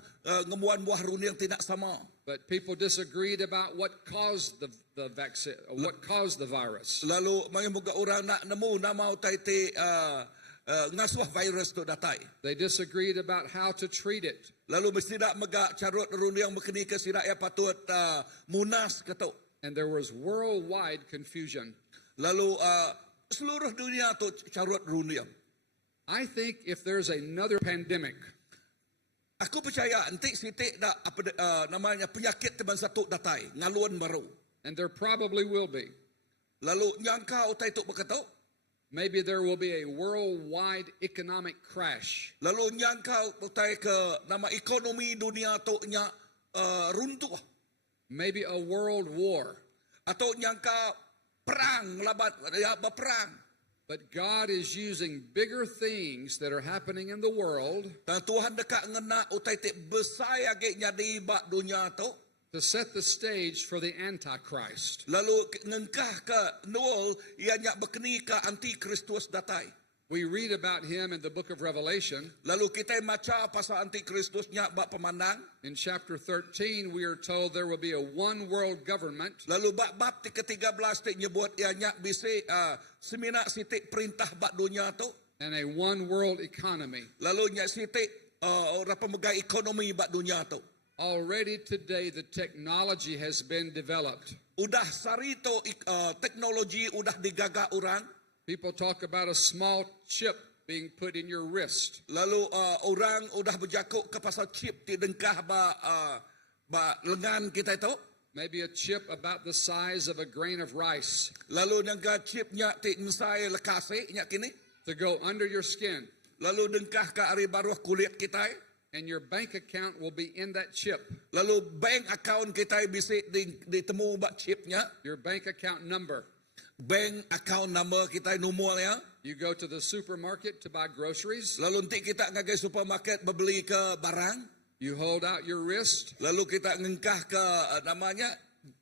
ngemuan buah rundiang tidak sama. but people disagreed about what caused the vaccine, what caused the virus. Lalu mayuh megak orang nak nemu nama utai ti ngasuh virus tu datai. They disagreed about how to treat it. Lalu mesti tak megak carut rundiang berkeni ke sidak ya patut munas ketuk. And there was worldwide confusion. Lalu seluruh dunia tu carut rundiang. I think if there's another pandemic, Aku percaya nanti sitik dak namanya penyakit teban satu datai ngaluan baru. and there probably will be, Lalu nyangka utai tu berkata, maybe there will be a worldwide economic crash. lalu nyangka utai ke nama ekonomi dunia tu nya runtuh Maybe a world war. atau nyangka perang labat ya berperang. But God is using bigger things that are happening in the world Dan Tuhan dekat ngena utai ti besar age nya di bak dunia tu. to set the stage for the Antichrist. Lalu ngengkah ke nol ia nyak berkeni ke anti Kristus datai. We read about him in the book of Revelation. Lalu kita maca pasal anti Kristus nyak bak pemandang. In chapter 13, we are told there will be a one world government. Lalu bab ti ke-13 ti nyebut ia nyak bisi semina sitik perintah bak dunia tu. And a one world economy. Lalu nyak sitik orang pemegang ekonomi bak dunia tu. Already today, the technology has been developed. Udah sarito teknologi udah digagak orang. People talk about a small chip being put in your wrist. Lalu orang udah berjakuk ke pasal chip ti dengkah ba lengan kita itu. Maybe a chip about the size of a grain of rice Lalu nangka chip nyak ti mensai lekase nyak kini. to go under your skin. Lalu dengkah ke ari baruh kulit kita. And your bank account will be in that chip. Lalu bank account kita bisa ditemu bak chipnya. Your bank account number. Bank account number kita nomor ya. You go to the supermarket to buy groceries. Lalu nanti kita ngagai supermarket membeli ke barang. You hold out your wrist. Lalu kita ngengkah ke namanya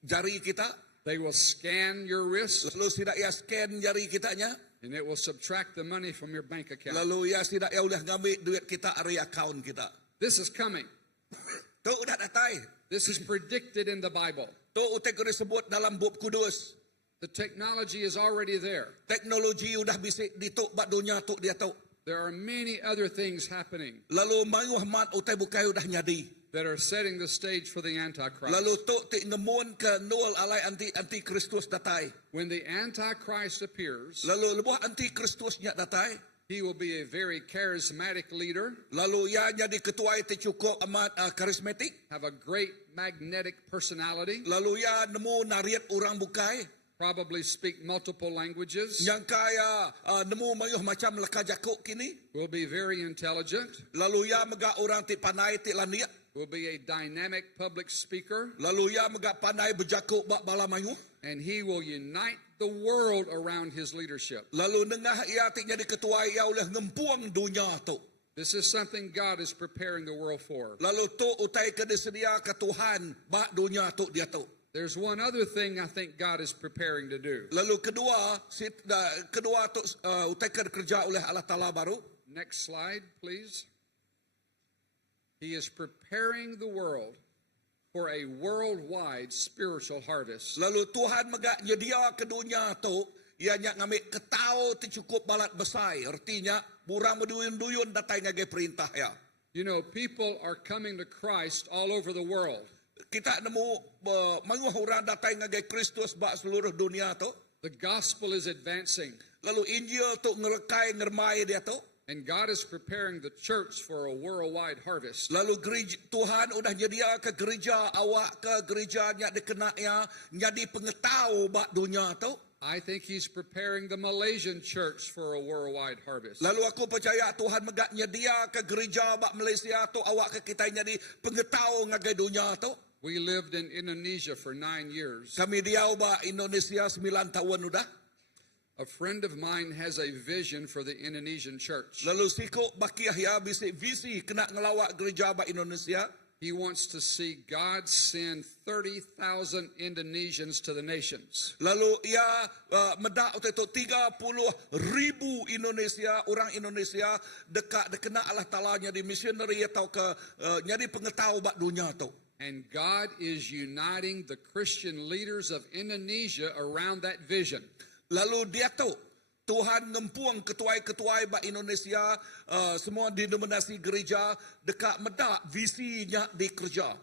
jari kita. They will scan your wrist, Lalu tidak ia scan jari kitanya. and it will subtract the money from your bank account. Lalu ia tidak ia boleh ngambil duit kita dari akaun kita. This is coming. Tu udah datai. This is predicted in the Bible. Tu utek disebut dalam bab kudus. The technology is already there. Teknologi udah bisa dituk bak dunia tu dia tu. There are many other things happening Lalu mayuh mat utai bukai udah nyadi. that are setting the stage for the Antichrist. Lalu tu ti ngemun ke nol alai anti Kristus datai. When the Antichrist appears, Lalu lebuh anti Kristusnya datai. he will be a very charismatic leader, Lalu ia jadi ketua itu cukup amat karismatik. have a great magnetic personality, Lalu ia nemu nariat orang bukai. probably speak multiple languages, Yang kaya nemu mayuh macam leka jakuk kini. will be very intelligent, Lalu ia mega orang ti panai ti laniak. will be a dynamic public speaker, Lalu ia mega pandai berjakuk bak bala mayuh. and he will unite the world around his leadership. Lalu nengah ia ti jadi ketua ia oleh ngempuang dunia tu. This is something God is preparing the world for. Lalu tu utai ke disedia ke Tuhan bak dunia tu dia tu. There's one other thing I think God is preparing to do. Lalu kedua tu utai ke kerja oleh Allah Ta'ala baru. Next slide, please. He is preparing the world for a worldwide spiritual harvest. Lalu Tuhan mega nyedia ke dunia tu ia nyak ngambil ketau ti cukup balat besar. Artinya burang berduyun-duyun datai ngagai perintah ya. You know, people are coming to Christ all over the world. Kita nemu manguh orang datai ngagai Kristus bak seluruh dunia tu. The gospel is advancing, Lalu Injil tu ngerekai ngermai dia tu. and God is preparing the church for a worldwide harvest. Lalu gereja, Tuhan udah nyedia ke gereja awak ke gereja nyak dikenaknya jadi pengetau bak dunia tu. I think he's preparing the Malaysian church for a worldwide harvest. Lalu aku percaya Tuhan megak nyedia ke gereja bak Malaysia tu awak ke kita jadi pengetau ngagai dunia tu. We lived in Indonesia for 9 years. Kami diau bak Indonesia 9 tahun udah. A friend of mine has a vision for the Indonesian church. Lalu sikok bakiah ya bisi visi kena ngelawak gereja bak Indonesia. He wants to see God send 30,000 Indonesians to the nations. Lalu ia medak waktu itu 30,000 Indonesia, orang Indonesia dekat dekena Allah Ta'ala jadi missionary atau ke jadi pengetau bak dunia tu. And God is uniting the Christian leaders of Indonesia around that vision. Lalu dia tu Tuhan ngempuang ketuai-ketuai bak Indonesia semua denominasi gereja dekat medak visinya dikerja.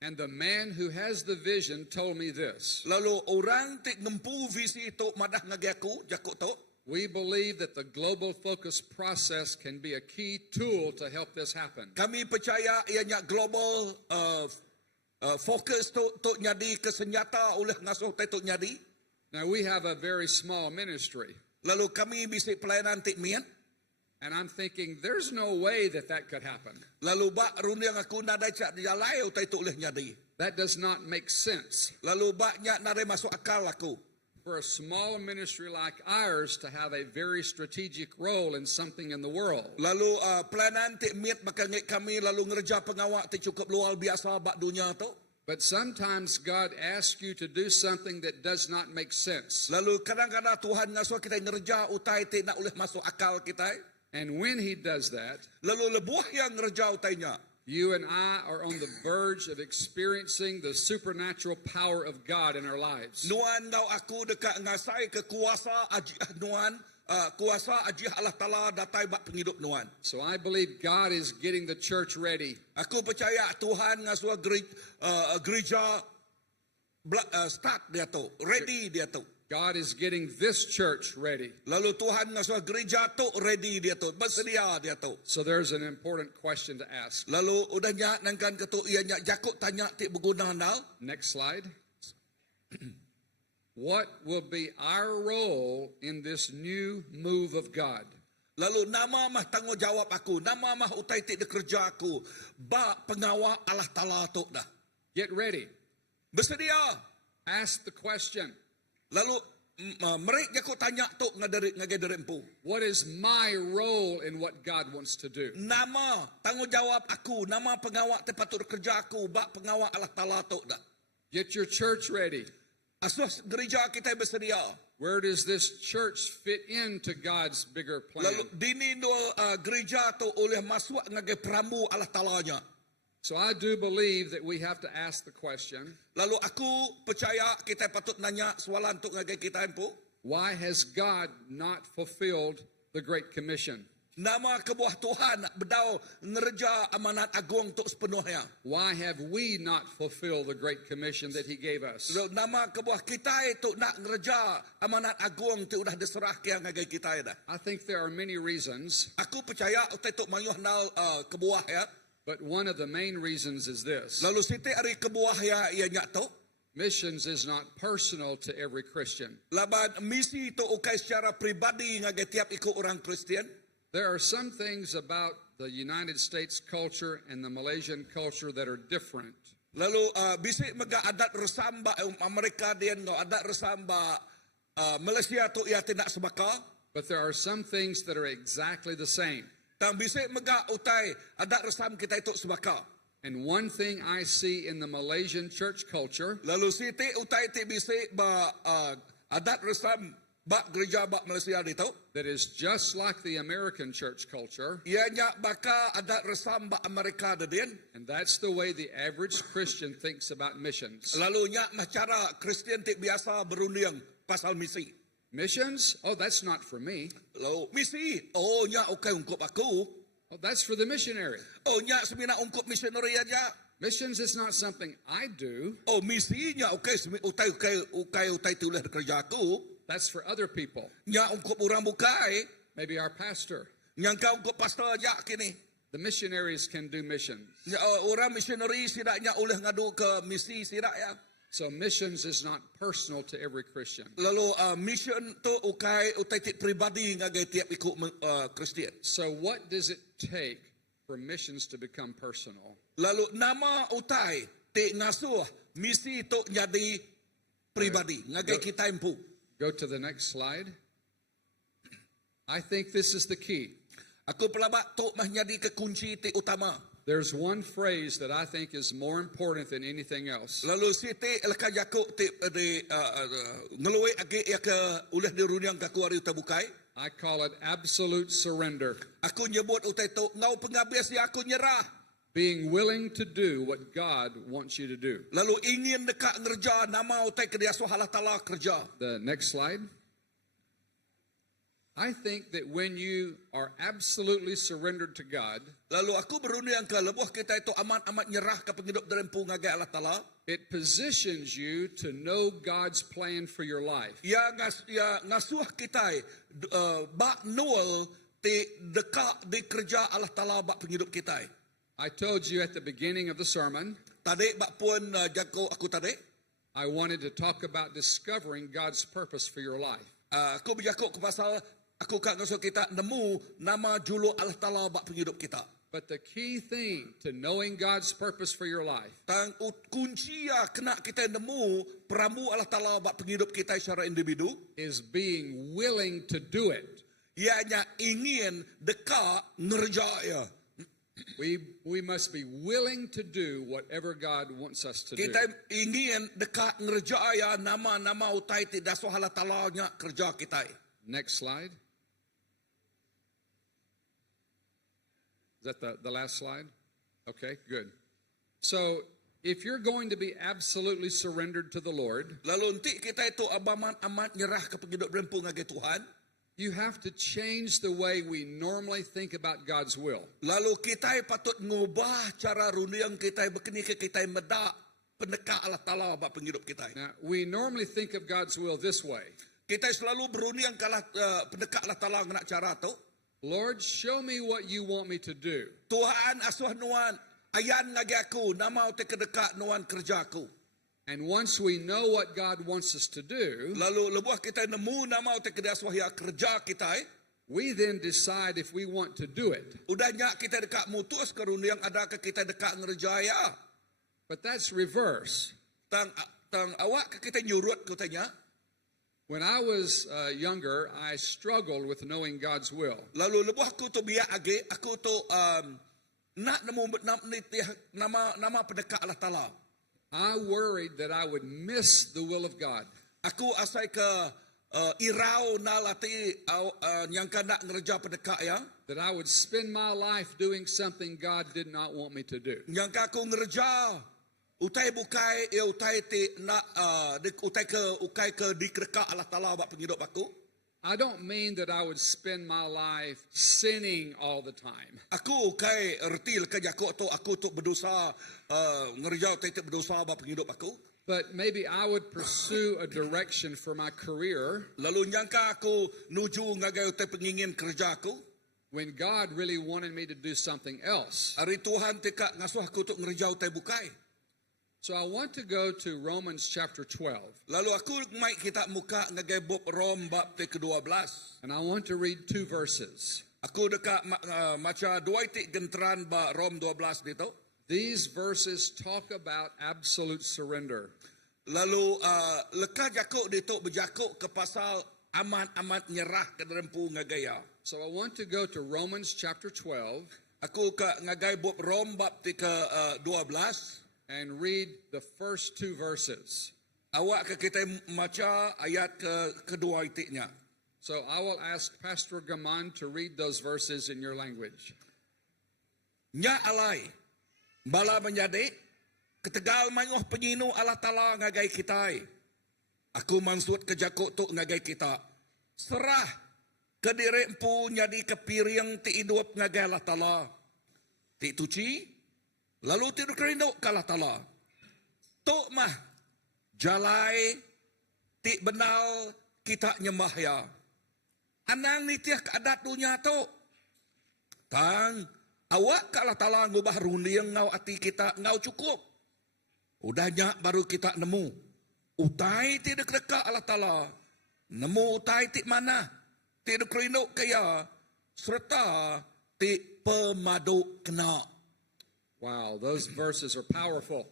And the man who has the vision told me this. Lalu orang tik ngempu visi itu madah ngagaku jakuk tu. We believe that the global focus process can be a key tool to help this happen. Kami percaya ianya global fokus tu nyadi kesenyata oleh ngasuh tu nyadi. Now, we have a very small ministry, Lalu kami bisa pelayanan tik mian. and I'm thinking there's no way that that could happen. Lalu bak rundang aku nadai cak dia lain utai tu oleh nyadi. That does not make sense Lalu bak nyak nare masuk akal aku. for a small ministry like ours to have a very strategic role in something in the world. Lalu pelayanan tik miat maka ngek kami lalu ngerja pengawak tik cukup luar biasa bak dunia tu. But sometimes God asks you to do something that does not make sense. Lalu kadang-kadang Tuhan ngasuh kita ngerja utai tik nak oleh masuk akal kita. And when he does that, Lalu lebuah yang ngerja utainya. you and I are on the verge of experiencing the supernatural power of God in our lives. Nuan ngau aku dekat ngasai kekuasa ajih nuan kuasa ajih Allah Ta'ala datai bak penghidup nuan. So I believe God is getting the church ready. Aku percaya Tuhan ngasuh gereja start dia tu, ready dia tu. God is getting this church ready. Lalu Tuhan ngasuh gereja tu ready dia tu, bersedia dia tu. So there's an important question to ask. Lalu udah nyak nangkan ketu ia nyak jakuk tanya tik berguna nal. Next slide. What will be our role in this new move of God? Lalu nama mah tanggungjawab aku, nama mah utai tik kerja aku, bak pengawal Allah Ta'ala tu dah. Get ready. Bersedia. Ask the question. Lalu mereka ko tanya tu ngagai empu. What is my role in what God wants to do? Nama tanggungjawab aku, nama pengawak te patut kerja aku, bak pengawak Allah Taala tu dah. Get your church ready. Asuh gereja kita bersedia. Where does this church fit into God's bigger Lalu plan? dini do gereja tu oleh masuk ngagai peramu Allah Taalanya. So I do believe that we have to ask the question, Lalu aku percaya kita patut nanya soalan tu ngagai kita empu. why has God not fulfilled the Great Commission? Nama kebuah Tuhan nak bedau ngerja amanat agung tu sepenuhnya. Why have we not fulfilled the Great Commission that He gave us? Lalu nama kebuah kita itu nak ngerja amanat agung tu udah diserah ke ngagai kita dah. I think there are many reasons, Aku percaya utai tu mayuh nal kebuah ya. but one of the main reasons is this. Lalu siti ari kebuah ya ia nyak tu. Missions is not personal to every Christian. Laban misi tu ukai secara pribadi ngagai tiap ikut orang Kristian. There are some things about the United States culture and the Malaysian culture that are different. Lalu bisik mega adat resamba Amerika dia ngau adat resamba Malaysia tu ia tidak sebaka. But there are some things that are exactly the same. Dan bisik mega utai adat resam kita itu sebaka. And one thing I see in the Malaysian church culture Lalu siti utai ti bisik ba adat resam bak gereja bak Malaysia di tu. that is just like the American church culture, Ia nyak baka adat resam bak Amerika dia. and that's the way the average Christian thinks about missions. Lalu nyak cara Kristian ti biasa berunding pasal misi. Missions? Oh, that's not for me. Lalu misi, oh nyak ukai ungkup aku. Oh, that's for the missionary. Oh nyak semina ungkup misioneri aja. Missions is not something I do. Oh misinya ukai utai tulis kerja aku. That's for other people. Nya ungkup orang bukai. Maybe our pastor. Yang kau ungkup pastor aja kini. The missionaries can do missions. Nya orang misioneri sidaknya oleh ngadu ke misi sidak ya. So missions is not personal to every Christian. Lalu mission tu utai pribadi ngagai tiap ikut Kristian. So what does it take for missions to become personal? Lalu nama utai ti ngasuh misi tu jadi pribadi ngagai kita empu. Go to the next slide. I think this is the key. Aku pelabak tu mah jadi kekunci ti utama. There's one phrase that I think is more important than anything else. Lalu siti elaka jakuk ti di ngelui agi ya ke ulah di runiang kaku ari tabukai. I call it absolute surrender. Aku nyebut utai tu ngau pengabis ya aku nyerah. Being willing to do what God wants you to do. Lalu ingin dekat ngerja nama utai ke dia Allah Taala kerja. The next slide. I think that when you are absolutely surrendered to God, Lalu aku berunding ke lebuh kita itu amat nyerah ke penghidup derempu ngagai Allah Taala. it positions you to know God's plan for your life. Ya ngasuh kita bak nol ti dekat di kerja Allah Taala bak penghidup kita. I told you at the beginning of the sermon, Tadi bak pun jago aku tadi. I wanted to talk about discovering God's purpose for your life. Aku berjakuk ke pasal aku kat ngasuh kita nemu nama julu Allah Taala bak penghidup kita. But the key thing to knowing God's purpose for your life Tang kunci ya kena kita nemu peramu Allah Taala bak penghidup kita secara individu. is being willing to do it. Ianya ingin dekat ngerja ya. We must be willing to do whatever God wants us to do. Kita ingin dekat ngerja ya nama utai tidak sohala talanya kerja kita. Next slide. Is that the last slide? Okay, good. So, if you're going to be absolutely surrendered to the Lord, Lalu nanti kita itu amat nyerah ke penghidup rempu ngagai Tuhan. you have to change the way we normally think about God's will. Lalu kita patut ngubah cara runiang kita begini ke kita medak pendekat Allah Taala bak penghidup kita. Now, we normally think of God's will this way. Kita selalu berunding kalah pendekat Allah Taala nak cara tu. Lord, show me what you want me to do. Tuhan asuh nuan ayan ngagi aku nama utai kedekat nuan kerja aku. And once we know what God wants us to do, Lalu lebuh kita nemu nama utai kedekat asuh kerja kita. we then decide if we want to do it. Udahnya kita dekat mutus ke runiang ada ke kita dekat ngerjaya. But that's reverse. Tang awak ke kita nyurut katanya. When I was younger, I struggled with knowing God's will. Lalu lebuh aku tu biak age, aku tu nak nama pendekat Allah Ta'ala. I worried that I would miss the will of God. Aku asai ke irau na lati yang nak ngerja pendekat ya. That I would spend my life doing something God did not want me to do. Yang aku ngerja utai bukai utai ti nak ukai ke di kereka Allah Ta'ala buat penghidup aku. I don't mean that I would spend my life sinning all the time. Aku ukai erti ke aku tu berdosa ngerja utai ti berdosa buat penghidup aku. But maybe I would pursue a direction for my career Lalu nyangka aku nuju ngagai utai pengingin kerja aku. when God really wanted me to do something else. Hari Tuhan tika ngasuh aku tu ngerja utai bukai. So I want to go to Romans chapter 12, Lalu aku mai kita muka ngagai bob Rom bab te ke-12. and I want to read 2 verses. Aku dekat maca dua itik genteran ba Rom 12 dito. These verses talk about absolute surrender. Lalu leka jakuk dito berjakuk ke pasal amat nyerah ke rempu ngagaya. So I want to go to Romans chapter 12 Aku ke ngagai bob Rom bab te ke-12. and read the first 2 verses. Awak ke kita maca ayat kedua itiknya. So I will ask Pastor Gaman to read those verses in your language. Nya alai bala menjadi ketegal manguh penyinu Allah Ta'ala ngagai kita. Aku maksud kejakuk tu ngagai kita. Serah ke diri empu nyadi kepiriang ti hidup ngagai Allah Ta'ala. Ti tuci lalu ti kerinduk ke Allah Ta'ala. Tok mah jalai ti benal kita nyembah ya. Anang ni tiah keadat dunia tu. Tang awak ke Allah Ta'ala ngubah runiang ngau hati kita ngau cukup. Udahnya baru kita nemu. Utai ti dekat Allah Ta'ala. Nemu utai ti mana. Ti dekerinduk kaya. Serta ti pemadu kena. Wow, those verses are powerful.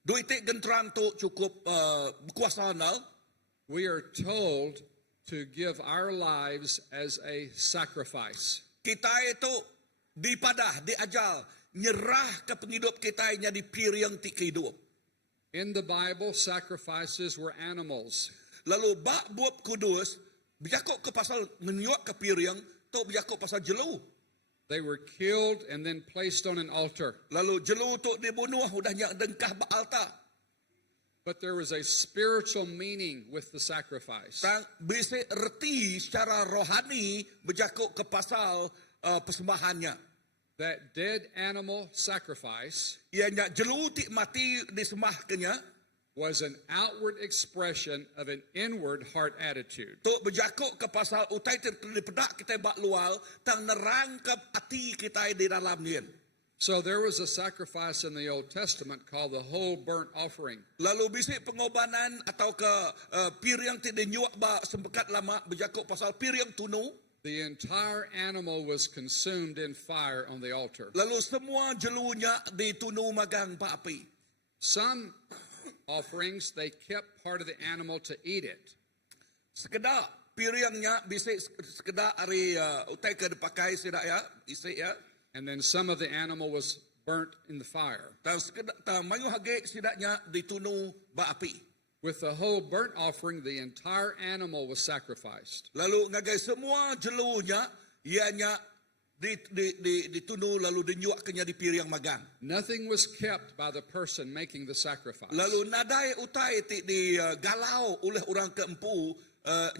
Dua itik genteran tu cukup berkuasa nal. We are told to give our lives as a sacrifice. Kita itu dipadah, diajar, nyerah ke penghidup kita yang di piriang ti kehidup. In the Bible, sacrifices were animals. Lalu bak buat kudus, berjakuk ke pasal menyuak ke piriang, tu berjakuk pasal jelu. They were killed and then placed on an altar. Lalu jelu tu dibunuh, udahnya dengkah bak altar. But there was a spiritual meaning with the sacrifice. Tang bisa erti secara rohani berjakuk ke pasal persembahannya. That dead animal sacrifice Ianya jelu ti mati disembahkannya, was an outward expression of an inward heart attitude. tu berjakuk ke pasal utai terpedak kita bak lual, tang nerangkap hati kita di dalam ni. So there was a sacrifice in the Old Testament called the whole burnt offering. Lalu bisik pengobanan atau ke piriang tidak nyuak ba sempekat lama berjakuk pasal piriang tunu. The entire animal was consumed in fire on the altar. Lalu semua jelunya ditunu magang pa api. Some offerings, they kept part of the animal to eat it. Sekedar piriangnya bisik sekedar hari utai ke dipakai sidak ya, isi ya. And then some of the animal was burnt in the fire. Dan sekedar manyu hage sidaknya ditunu ba api. With the whole burnt offering, the entire animal was sacrificed. Lalu ngagai semua jelunya ianya ditunu lalu dinyuak kenya di piring magang. Nothing was kept by the person making the sacrifice. Lalu nadai utai di galau oleh orang keempu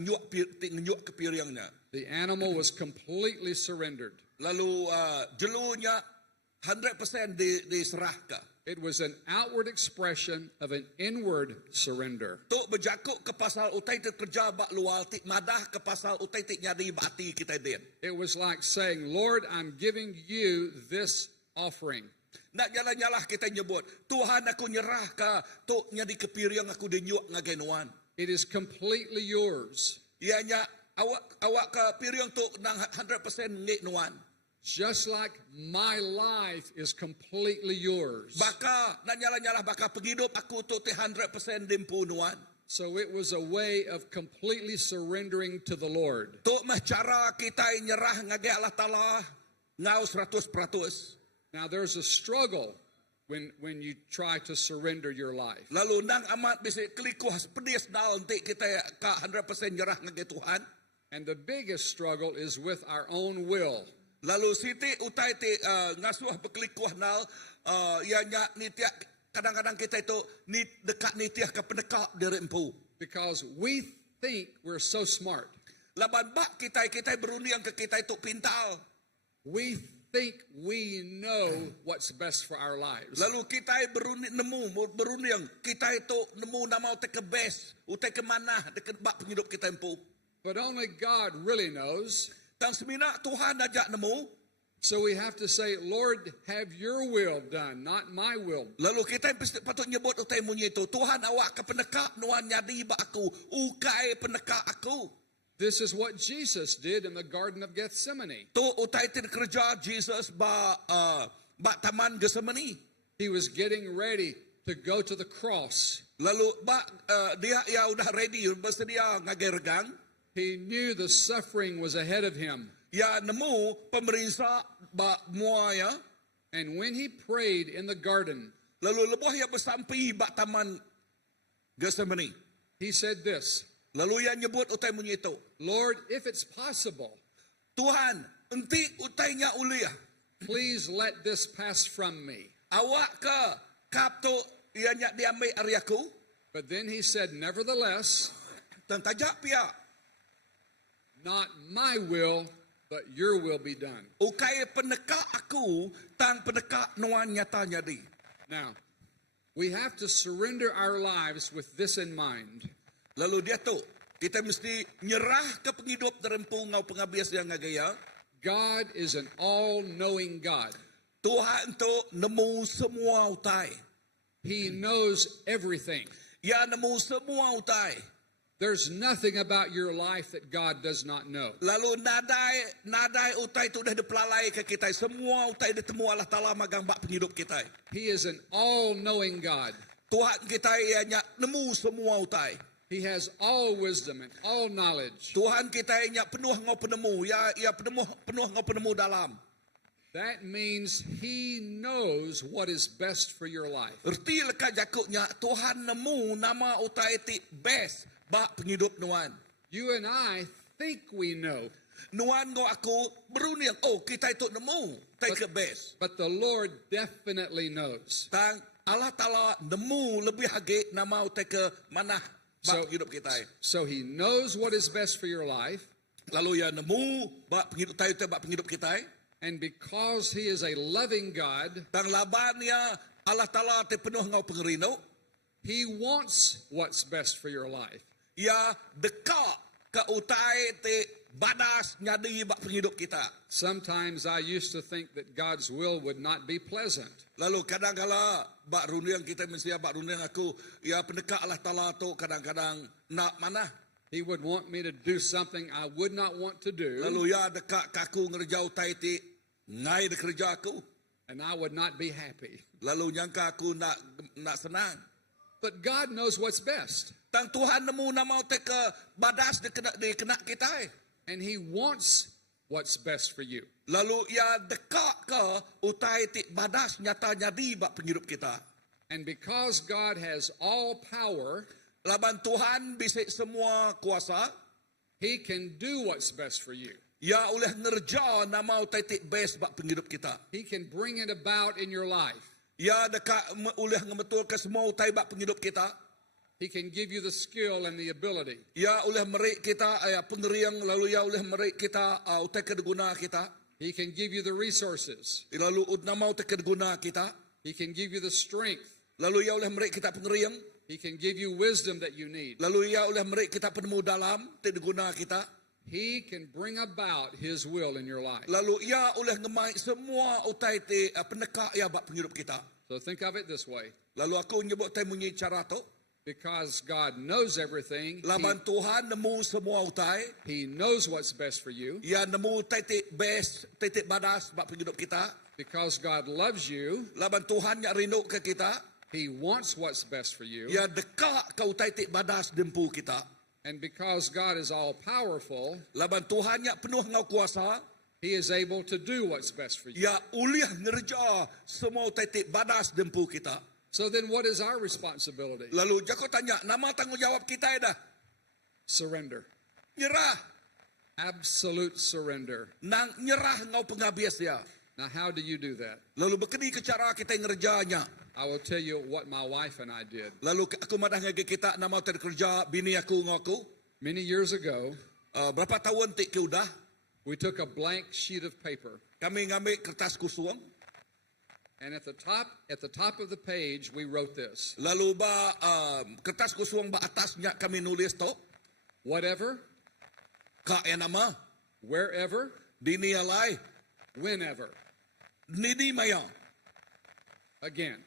nyuak ke piringnya. The animal was completely surrendered. Lalu jelunya 100% diserahkan. It was an outward expression of an inward surrender. Tok berjakuk ke pasal utai terkerja bak luar tik madah ke pasal utai tik nyadi bati kita din. It was like saying, Lord, I'm giving you this offering. Nak nyalah-nyalah kita nyebut, Tuhan aku nyerah ka tok nyadi ke piring aku dinyuk ngagenuan. It is completely yours. Ianya awak ke piring tok nang 100% ngeknuan. Just like my life is completely yours. Baka nak nyalah-nyalah baka penghidup aku tok 100% dimpunuan. So it was a way of completely surrendering to the Lord. Tu mah cara kita nyerah ngagay Allah Ta'ala ngau 100%. Now there's a struggle when you try to surrender your life. Lalu nang amat bisa kelikuh pedis dal nanti kita ka 100% nyerah ngagay Tuhan. And the biggest struggle is with our own will. Lalu siti utai ti ngasuh bekelikuh nal ya nya nitia kadang-kadang kita itu ni dekat nitiah ke pendekak dari empu. Because we think we're so smart. Laban bak kita berunding ke kita itu pintal. We think we know what's best for our lives. Lalu kita berunding kita itu nemu nama utai ke best, utai ke mana dekat bak penghidup kita empu. But only God really knows. Tang semina Tuhan ajak nemu. So we have to say, Lord, have your will done, not my will. Lalu kita patut nyebut utai munyi itu, Tuhan awak ke pendekak nuan nyadi ba aku, ukai pendekak aku. This is what Jesus did in the Garden of Gethsemane. Tu utai tin kerja Jesus ba taman Getsemani. He was getting ready to go to the cross. Lalu dia ya udah ready bersedia ngagergang. He knew the suffering was ahead of him. Ya nemu pemerintah ba muaya. And when he prayed in the garden, Lalu lebuh ya bersampai ba taman Getsemani. he said this, Lalu ia nyebut utai munyi itu, Lord, if it's possible, Tuhan, enti utainya uliah. please let this pass from me. Awak ke kap tu ia nyak diambil ariaku. But then he said, nevertheless, Dan tajak pia. not my will, but your will be done. Ukai pendekak aku, tang pendekak nuan nyata nyadi. Now, we have to surrender our lives with this in mind. Lalu dia tu, kita mesti nyerah ke penghidup terempu ngau pengabias yang ngagaya. God is an all-knowing God. Tuhan tu nemu semua utai. He knows everything. Ya nemu semua utai. There's nothing about your life that God does not know. Lalu nadai utai tu dah dipelalai ke kita. Semua utai ditemu Allah Ta'ala magang bak penghidup kita. He is an all-knowing God. Tuhan kita ianya nemu semua utai. He has all wisdom and all knowledge. Tuhan kita ianya penuh ngau penemu. Ya penuh ngau penemu dalam. That means He knows what is best for your life. Erti leka jakuknya Tuhan nemu nama utai ti best bak penghidup nuan. You and I think we know, Nuan ngau aku berunding, oh kita itu nemu, take ke best. but the Lord definitely knows. Tang Allah Ta'ala nemu lebih hagi nama utai ke mana bak penghidup kita. So He knows what is best for your life, Lalu ya nemu bak penghidup tayo bak penghidup kita. and because He is a loving God, Tang laban ya Allah Ta'ala te penuh ngau pengerino. He wants what's best for your life. Ya dekat ke utai te badas nyadi bak penghidup kita. Sometimes I used to think that God's will would not be pleasant. Lalu kadang-kala bak rundiang kita mesti bak rundiang aku ya pendekat Allah Ta'ala tu kadang-kadang nak mana. He would want me to do something I would not want to do, Lalu ya dekat kaku ngerja utai ti ngai de kerja aku. and I would not be happy. Lalu nyangka aku nak senang. But God knows what's best, Tang Tuhan nemu nama utai ke badas di kena kita. and He wants what's best for you. Lalu ya dekat ke utai ti badas nyata nyadi bak penghidup kita. And because God has all power, Laban Tuhan bisa semua kuasa. He can do what's best for you. Ya oleh ngerja nama utai ti best bak penghidup kita. He can bring it about in your life. Ya dekat oleh ngebetul ke semua utai bak penghidup kita. He can give you the skill and the ability. Ya oleh merik kita pengeriang lalu ya oleh merik kita utai kedeguna kita. He can give you the resources. Lalu nama utai kedeguna kita. He can give you the strength. Lalu ya oleh merik kita pengeriang. He can give you wisdom that you need. Lalu ya oleh merik kita penemu dalam ti deguna kita. He can bring about His will in your life. Lalu ia oleh ngemai semua utai ti pendekak ya bak penghidup kita. So think of it this way. Lalu aku nyebut tai munyi cara tu. Because God knows everything, Laban Tuhan nemu semua utai. He knows what's best for you. Ya nemu utai ti best, titik badas bak penghidup kita. Because God loves you, Laban Tuhan yang rindu ke kita. He wants what's best for you. Ya deka ka utai ti badas dempu kita. And because God is all powerful, Laban Tuhan nya penuh ngau kuasa. He is able to do what's best for you. Ya uliah ngerja semua utai ti badas dempu kita. So then what is our responsibility? Lalu Jako tanya, nama tanggungjawab kita dah? Surrender. Nyerah. Absolute surrender. Nang nyerah ngau penghabis ya. Now, how do you do that? Lalu berkeni ke cara kita ngerjanya. I will tell you what my wife and I did. Lalu aku madah ngagi kita nama tadi kerja bini aku ngaku. Many years ago, Berapa tahun tik ke udah? we took a blank sheet of paper, Kami ngambil kertas kosong. and at the top of the page, we wrote this: Lalu kertas kosong atasnya kami nulis to. whatever, Ka nama. wherever, Dini alai. whenever. Nini maya. Again,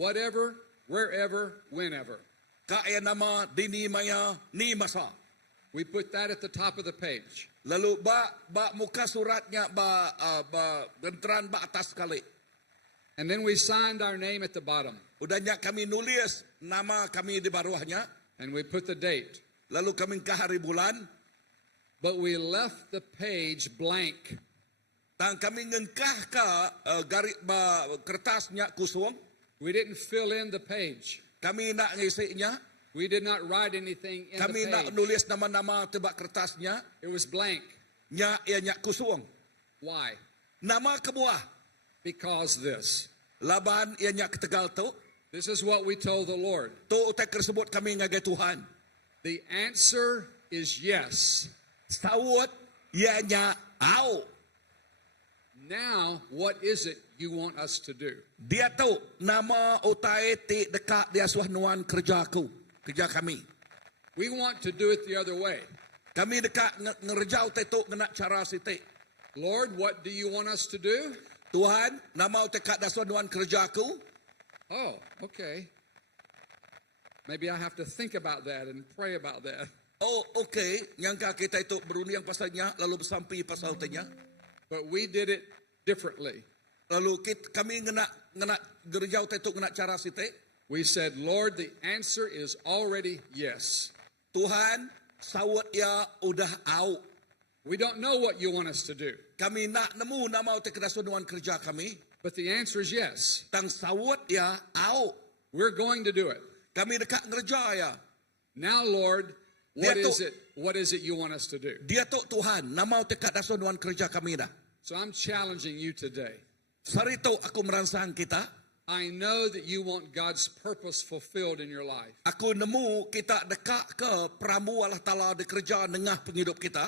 whatever, wherever, whenever. Ka nama dini maya ni masa. We put that at the top of the page. Lalu muka suratnya genteran atas kali. And then we signed our name at the bottom, Udahnya kami nulis nama kami di bawahnya. and we put the date. Lalu kami ke hari bulan. But we left the page blank. Dan kami ngengkah ke kertasnya kosong. We didn't fill in the page. Kami nak ngisinya. We did not write anything in Kami the nak page. nulis nama-nama tebak kertasnya. It was blank. Nya kosong. Why? Nama kebuah. Because this. Laban nya ketegal tu. This is what we told the Lord. Tu utak tersebut kami ngagai Tuhan. The answer is yes. Sawut nya au. Now, what is it you want us to do? Dia tahu nama utai ti dekat dia suah nuan kerjaku. Kerja kami. We want to do it the other way. Kami dekat ngerja utai tu ngena cara siti. Lord, what do you want us to do? Tuhan, nama utai kat dia suah nuan kerjaku. Oh, okay. Maybe I have to think about that and pray about that. Oh, okey. Nyangka kita itu berunding pasalnya, lalu bersampai pasal tanya. But we did it differently. Lalu kami ngena gereja itu ngena cara siti. We said, Lord, the answer is already yes. Tuhan, sawat ya udah au. We don't know what you want us to do, Kami nak nemu nama utai kedasuan kerja kami. but the answer is yes. Tang sawat ya au. We're going to do it. Kami dekat ngerja ya. Now, Lord, Dia what is it you want us to do? Dia tu Tuhan, nama utai kedasuan kerja kami dah. So I'm challenging you today. Sari tu aku merangsang kita. I know that you want God's purpose fulfilled in your life. Aku nemu kita dekat ke peramu Allah Ta'ala di kerja nengah penghidup kita.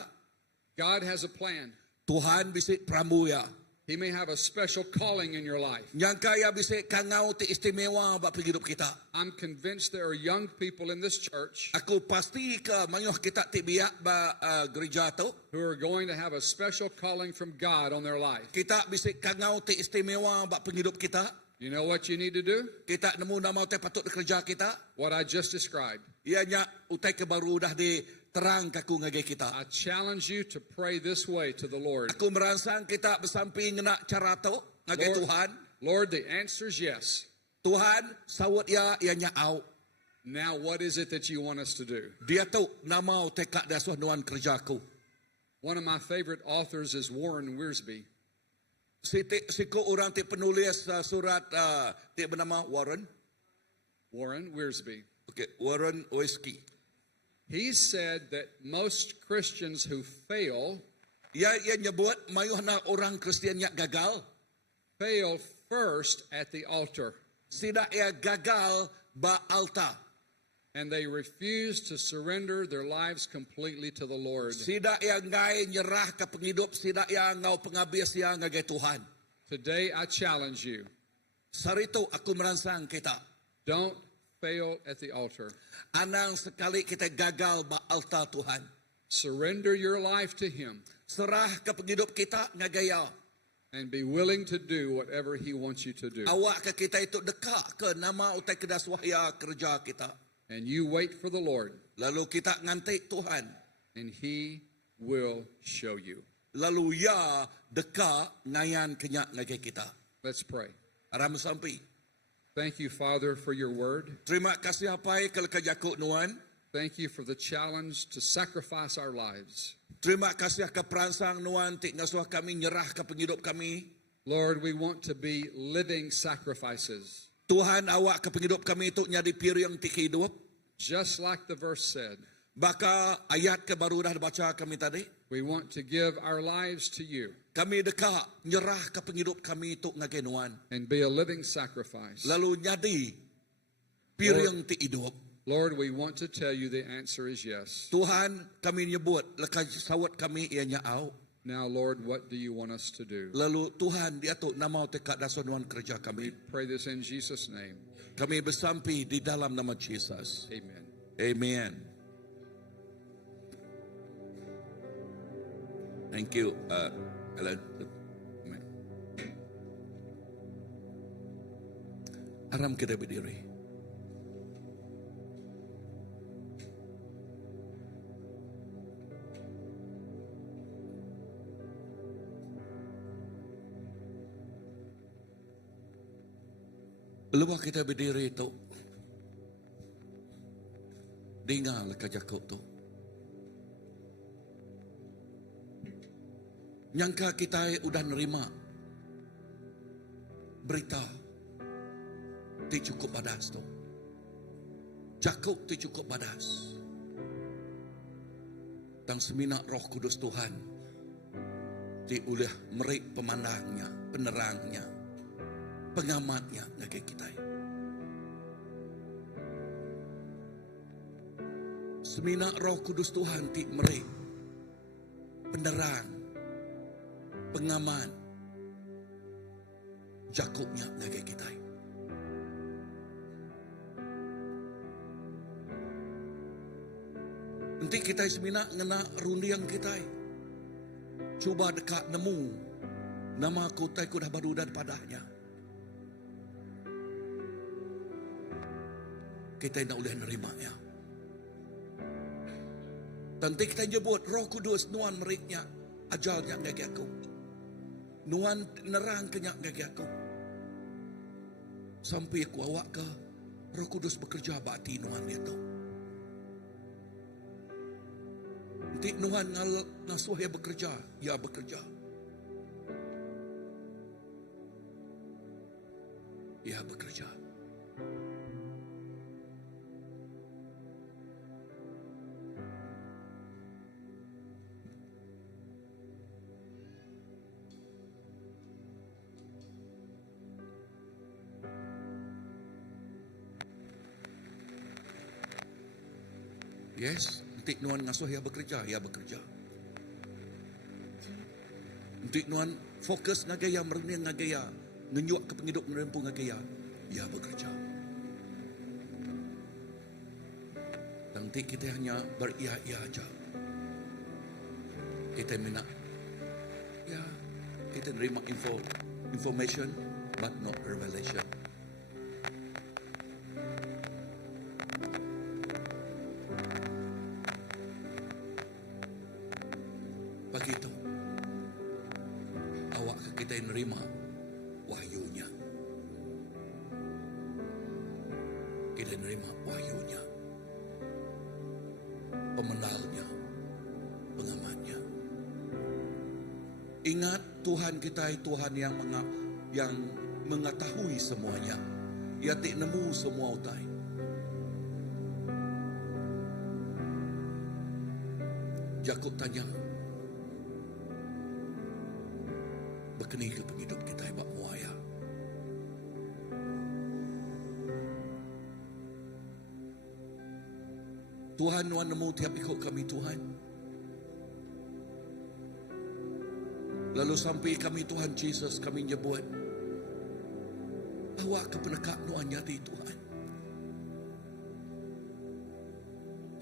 God has a plan. Tuhan bisik peramu ya. He may have a special calling in your life. Yang kaya bisik kangau ti istimewa bak penghidup kita. I'm convinced there are young people in this church Aku pasti ke mayuh kita ti biak ba gereja tu. who are going to have a special calling from God on their life. Kita bisik kangau ti istimewa bak penghidup kita. You know what you need to do? Kita nemu nama utai patut di kerja kita. What I just described. Ianya utai kebaru dah di terang kaku ngagai kita. I challenge you to pray this way to the Lord. Aku merangsang kita bersamping ngena cara tu ngagai Tuhan. Lord, the answer is yes. Tuhan sawat ya ianya au. Now, what is it that you want us to do? Dia tu nama utai kak dasuh nuan kerjaku. One of my favorite authors is Warren Wiersbe. Siku orang ti penulis surat ti bernama Warren. Warren Wiersbe. Okay, Warren Wiersbe. He said that most Christians who fail Ia nyebut mayuh na orang Kristian yang gagal. fail first at the altar, Sida ia gagal ba alta. and they refuse to surrender their lives completely to the Lord. Sida ia ngai nyerah ke penghidup. Sida ia ngau pengabis ia ngagai Tuhan. Today, I challenge you, Saritu aku merangsang kita. don't fail at the altar. Anang sekali kita gagal ba alta Tuhan. Surrender your life to Him Serah ke penghidup kita ngagaya. and be willing to do whatever He wants you to do. Awak ke kita itu dekat ke nama utai kedas wahya kerja kita. And you wait for the Lord, Lalu kita ngantik Tuhan. and He will show you. Lalu ya dekat ngayan kenyak ngagai kita. Let's pray. Aram sampai. Thank you, Father, for your word. Terima kasih apai kalau kajakuk nuan. Thank you for the challenge to sacrifice our lives. Terima kasih ke peransang nuan tik ngasuh kami nyerah ke penghidup kami. Lord, we want to be living sacrifices. Tuhan awak ke penghidup kami itu nyadi piring tik hidup. Just like the verse said, Baka ayat ke baru dah baca kami tadi. we want to give our lives to you Kami dekat nyerah ke penghidup kami itu ngagai nuan. and be a living sacrifice. Lalu nyadi piring tik hidup. Lord, we want to tell you the answer is yes. Tuhan kami nyebut lekas sawat kami ianya au. Now, Lord, what do you want us to do? Lalu Tuhan dia tu nama tekak dasuan kerja We kami. pray this in Jesus' name. Kami bersampi di dalam nama Yesus. Amen. Amen. Thank you, Alan. Amen. Aram kita berdiri. Lepas kita berdiri itu, dengar kajakuk tu. Nyangka kita udah nerima berita ti cukup badas tu. Jakuk ti cukup badas. Tang seminak Roh Kudus Tuhan ti ulah merik pemandangnya, penerangnya, pengamatnya ngagai kita. Seminak Roh Kudus Tuhan ti merik penerang, pengaman jakuknya ngagai kita. Nanti kita seminak ngena rundiang kita. Cuba dekat nemu nama kutai kudah baru daripadanya. Kita nak boleh nerima ya. Nanti kita nyebut Roh Kudus nuan meriknya ajalnya ngagi aku. Nuan nerang kenyak ngagi aku. Sampai aku awak ke Roh Kudus bekerja bakti nuan itu. Nanti nuan ngasuh ya bekerja, ya bekerja. Ya bekerja. Yes, nanti nuan ngasuh ya bekerja, ya bekerja. Nanti nuan fokus ngagaya merenung ngagaya, ngenyuak ke penghidup menempuh ngagaya, ya bekerja. Nanti kita hanya beria-ia aja. Kita minat, ya, kita nerima information, but not revelation. Begitu awak kita nerima wahyunya. Kita nerima wahyunya, pemenalnya, pengamatnya. Ingat Tuhan kita Tuhan yang mengetahui semuanya. Ia tak nemu semua utai. Jakub tanya, berkeni ke penghidup kita ibak muaya. Tuhan nuan nemu tiap ikut kami Tuhan. Lalu sampai kami Tuhan Yesus kami nyebut awak ke penekak nuan nyati Tuhan.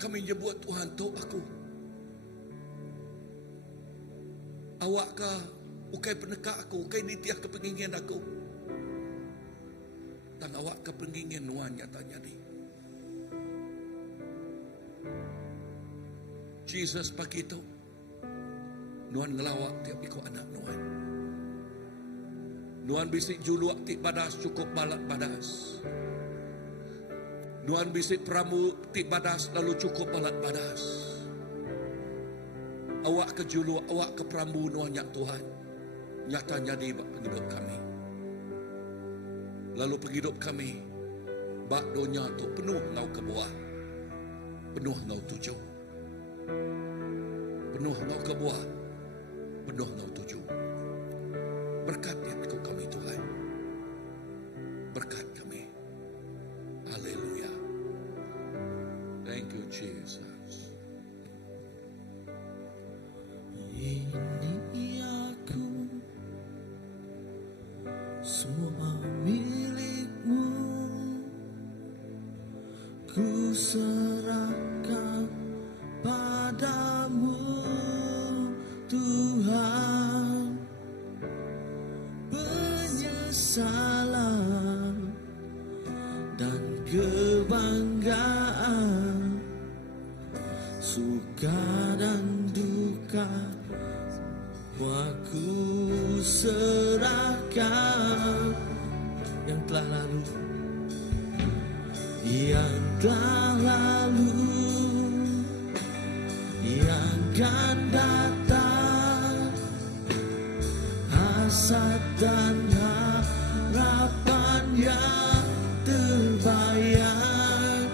Kami nyebut Tuhan tu aku. Awak ke ukai penekak aku, ukai nitiah kepengingin aku. Tang awak kepengingin nuan nyatanya ni. Jesus pagi itu nuan ngelawak tiap ikut anak nuan. Nuan bisik juluak ti badas cukup balat badas. Nuan bisik pramu ti badas lalu cukup balat badas. Awak ke juluak, awak ke pramu nuan nyak Tuhan. Nyata jadi penghidup kami. Lalu penghidup kami, bak donya tu penuh ngau ke buah. Penuh ngau tujuh. Penuh ngau ke buah. Penuh ngau tujuh. Berkati aku kami Tuhan. Berkat kami. Haleluya. Thank you Jesus. Ini aku, semua milikmu, ku serahkan padamu Tuhan. Penyesalan dan kebanggaan, suka dan duka, aku serahkan. Yang telah lalu, yang telah lalu, yang akan datang, hasad dan harapan yang terbayang,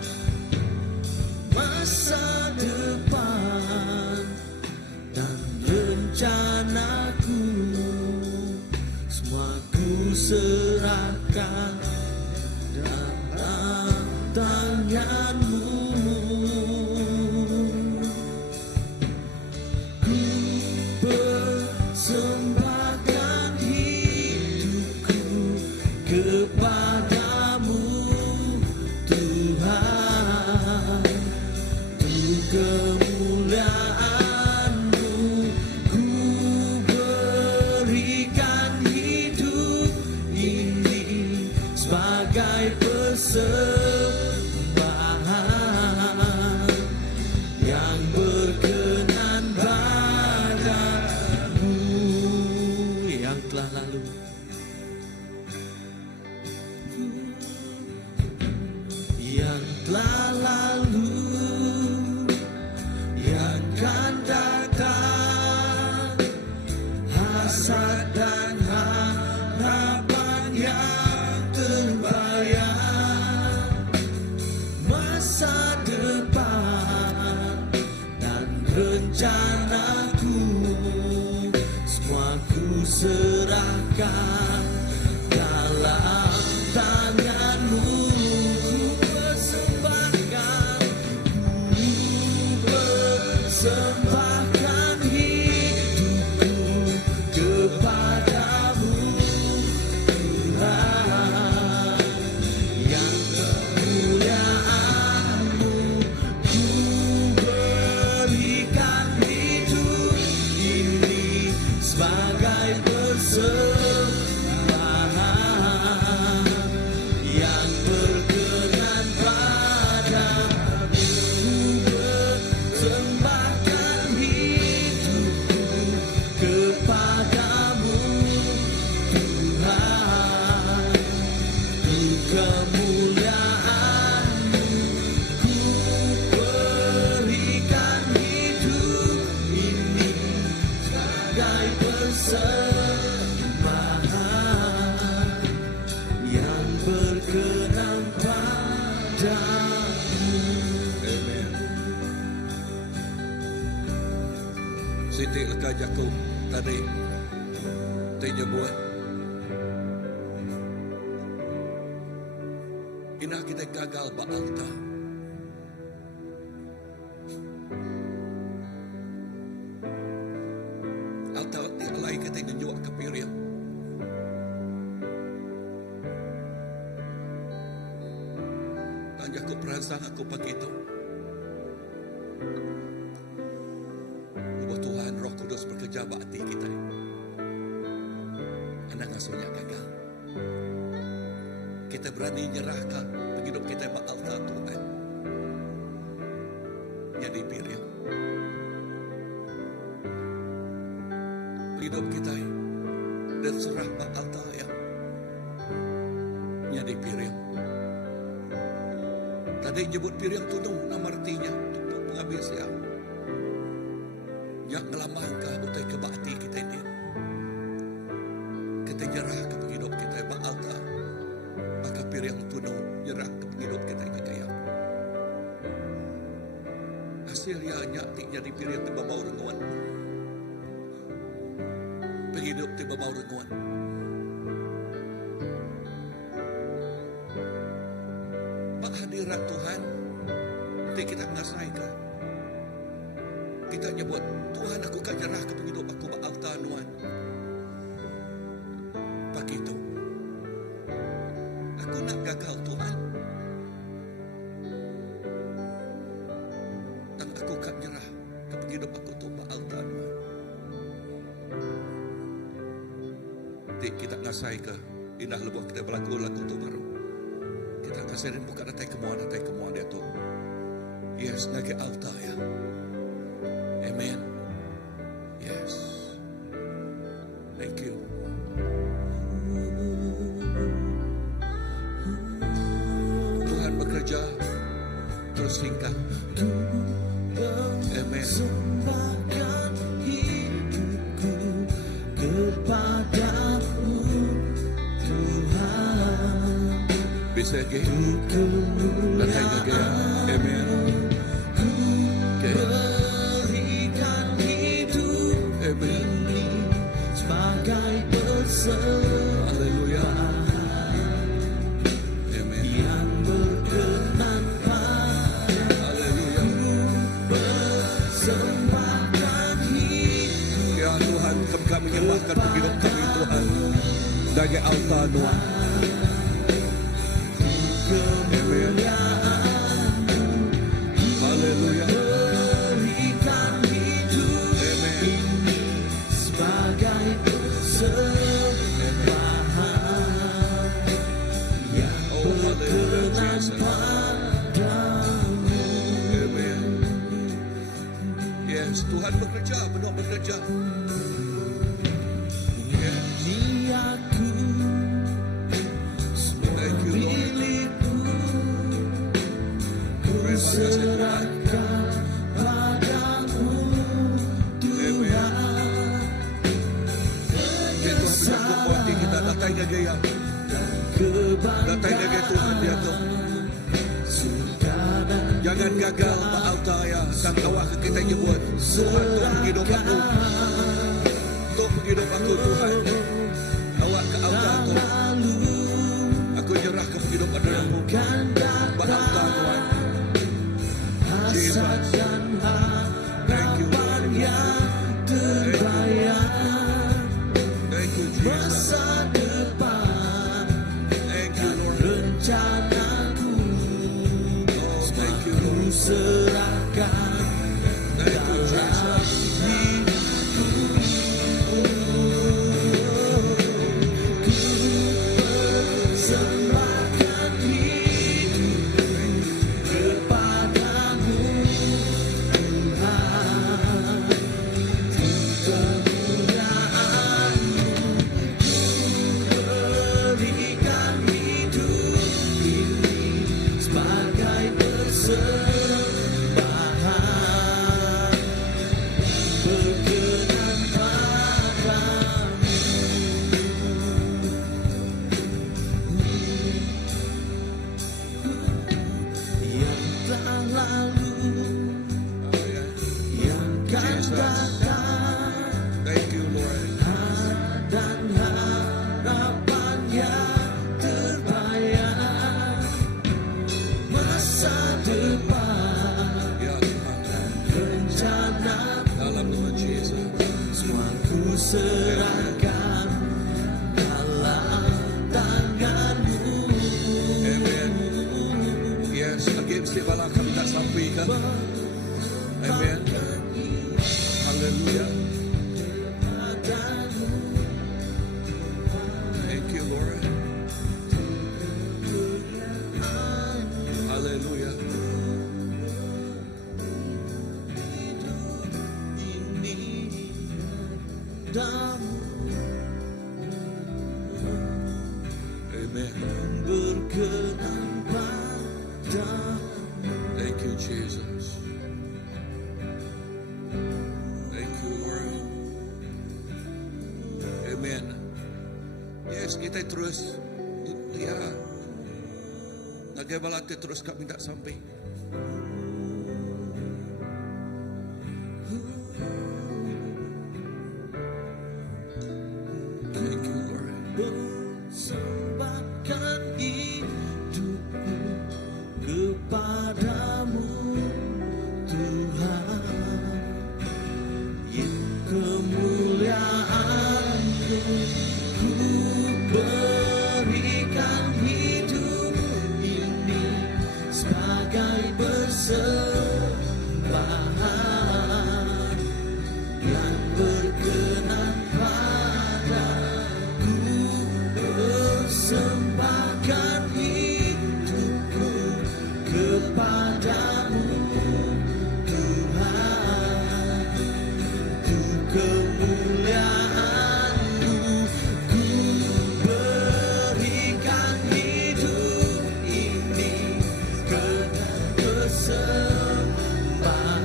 masa depan dan rencanaku, semua ku serahkan dalam tanganmu. Ku persembahkan hidupku kepadamu Tuhan, untuk kemuliaan-Mu ku berikan hidup ini sebagai persembahan yang berkenan padamu. Yang telah lalu, yang telah lalu, yang akan datang, hasad dan harapan yang terbayang, masa depan dan rencanaku, semua ku serahkan dalam tanganmu. Persembahkan hidupku kepadamu Tuhan, yang kemuliaan-Mu ku berikan hidup ini sebagai persembahan yang berkenan padamu. Persembahkan hidupku kepadamu Tuhan, untuk kemuliaan-Mu ku berikan hidup ini sebagai persembahan yang berkenan padamu. Amen. Siti lekah Jakub tadi tanya buat. Ina kita gagal ba alta. Alta di alay kita ninyo kapirya. Tanya ko peransang ako pag ito. Tuhan Roh Kudus bekerja bakti kita. Anak asuhnya gagal. Kita berani nyerahkan hidup kita bakal Tuhan. Jadi pilih. Hidup kita dan serah bakal ya. jadi piring. Tadi nyebut piring tunung nama artinya untuk mengambil siang. Yang ngelambangkan utai kebakti kita ini. Kita nyerah ke penghidup kita ba'alta. Maka piring tunung nyerah ke penghidup kita yang kekayaan. Hasilnya nyati jadi piring di babau renguan. Penghidup di babau renguan. Pak hadirat Tuhan, nanti kita ngasaikan. Kita nyebut, Tuhan aku kan nyerah ke penghidup aku ba'alta nuan. Pagi itu, aku nak gagal Tuhan. Dan aku kan nyerah ke penghidup aku tu ba'alta nuan. Nanti kita ngasai ke indah lebuh kita berlaku lagu tu baru. Kita ngasai dan bukan datai kemuan dia tu. Yes, nage alta ya. Amen. Yes. Thank you. Tuhan bekerja terus singkat. Amen. Persembahkan hidupku kepadamu Tuhan. Bisa lagi. Datang lagi ya. Amen. Okay. Berikan hidup Amen. ini sebagai persembahan Amen. yang berkenan pada Haleluya. persembahkan hidup Ya Tuhan, kami menyembahkan hidup kami Tuhan. Dari alta Tuhan. Amen. Haleluya. berikan hidup Amen. ini sebagai persembahan yang Oh, haleluya berkenan Jesus. padamu. Amen. Yes, Tuhan bekerja, benar bekerja. Yes. Ini aku Thank you Lord. milikku, ku Terima kasih Tuhan. serahkan padamu Tuhan. Ya Tuhan, satu kuati kita datang ke gaya. Datang ke gaya Tuhan dia tu. Jangan gagal Pak Alta ya. Sang awak ke kita nyebut. Tuhan untuk hidup aku. Untuk hidup aku Tuhan. Awak ke Alta tu. Aku nyerah ke kehidupan dalammu. Pak Alta Tuhan. Jesus. Thank you Lord. Thank you Jesus. Masa depan Thank you Lord. rencanaku Oh, thank you ku Lord. serahkan Thank you Jesus. serahkan hidup kepadamu Tuhan. Kemuliaan-Mu berikan hidup ini sebagai persembahan berkenan padamu. Yang telah lalu, yang akan datang, Thank you Lord. dan harapan yang terbayang, masa depan, Ya Tuhan. rencana Dalam nama Yesus. semua ku serahkan dalam tangan-Mu. Amen. Yes, lagi mesti bala kami tak sampaikan. Amen. Haleluya. Thank you Lord. Haleluya. Damu Amen. ber berkenan padamu. Thank you, Jesus. Thank you, Lord. Amen. Yes, kita terus. Ya. Nagabalat terus kami minta sampai. Thank you, Lord. Persembahkan hidupku kepadamu, Tuhan. Yang kemuliaan-Mu ku berikan hidup ini sebagai persembahan yang berkenan padaku. Persembahkan hidupku kepadamu, Tuhan. Untuk kemuliaan-Mu ku berikan hidup ini sebagai persembahan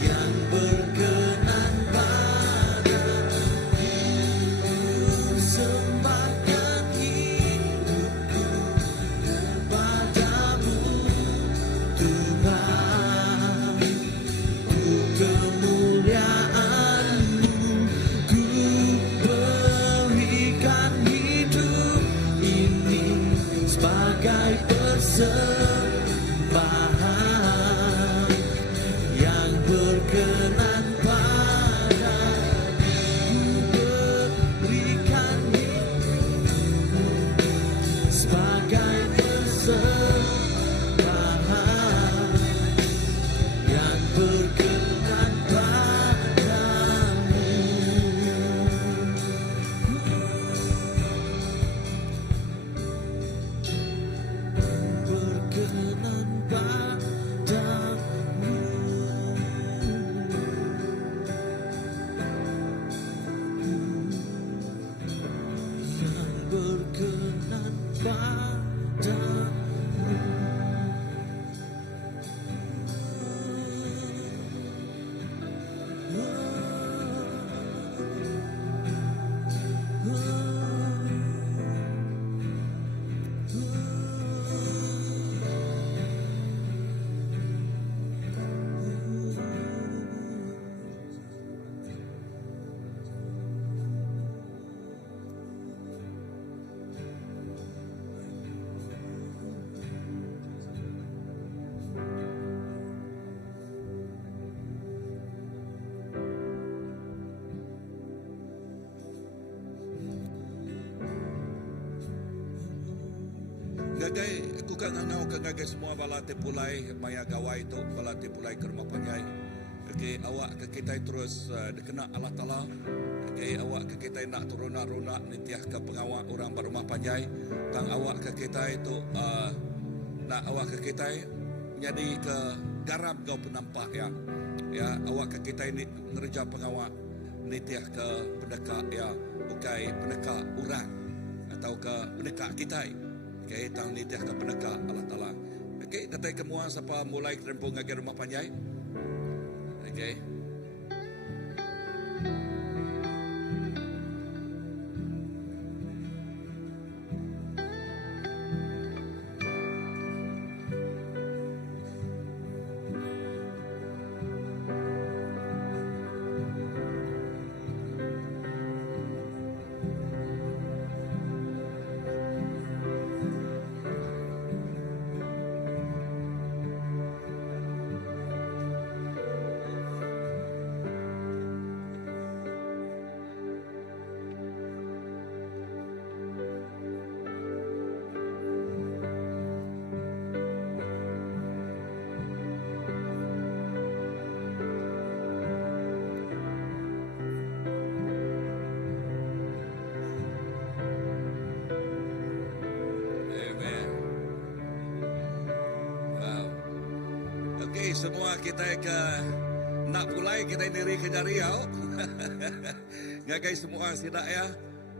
yang berkenan padamu. Persembahkan hidupku kepadamu, Tuhan. Untuk kemuliaan-Mu ku berikan hidup ini sebagai persembahan yang berkenan padamu. Berikan hidupku sebagai persembahan yang berkenan padamu. Berkenan padamu. Yang berkenan padamu. Gagai, aku kan anau ke gagai semua balate pulai maya gawai tu balate pulai ke rumah panyai. Okay, awak ke kita terus dikena Allah Ta'ala. Okay, awak ke kita nak turun-runak nitiah ke pengawak orang berumah panyai. Tang awak ke kita itu nak awak ke kita jadi ke garam kau penampak ya. Ya, awak ke kita ini ngerja pengawak nitiah ke pendekak ya, bukan pendekak orang atau ke pendekak kita. Okay, tang nitiah ke pendekak Allah Ta'ala. Okay, datai kemua siapa mulai kerempung ngagai rumah panyai. Okay. Semua kita ke nak pulai kita diri ke Riau. Ngagai semua sidak ya.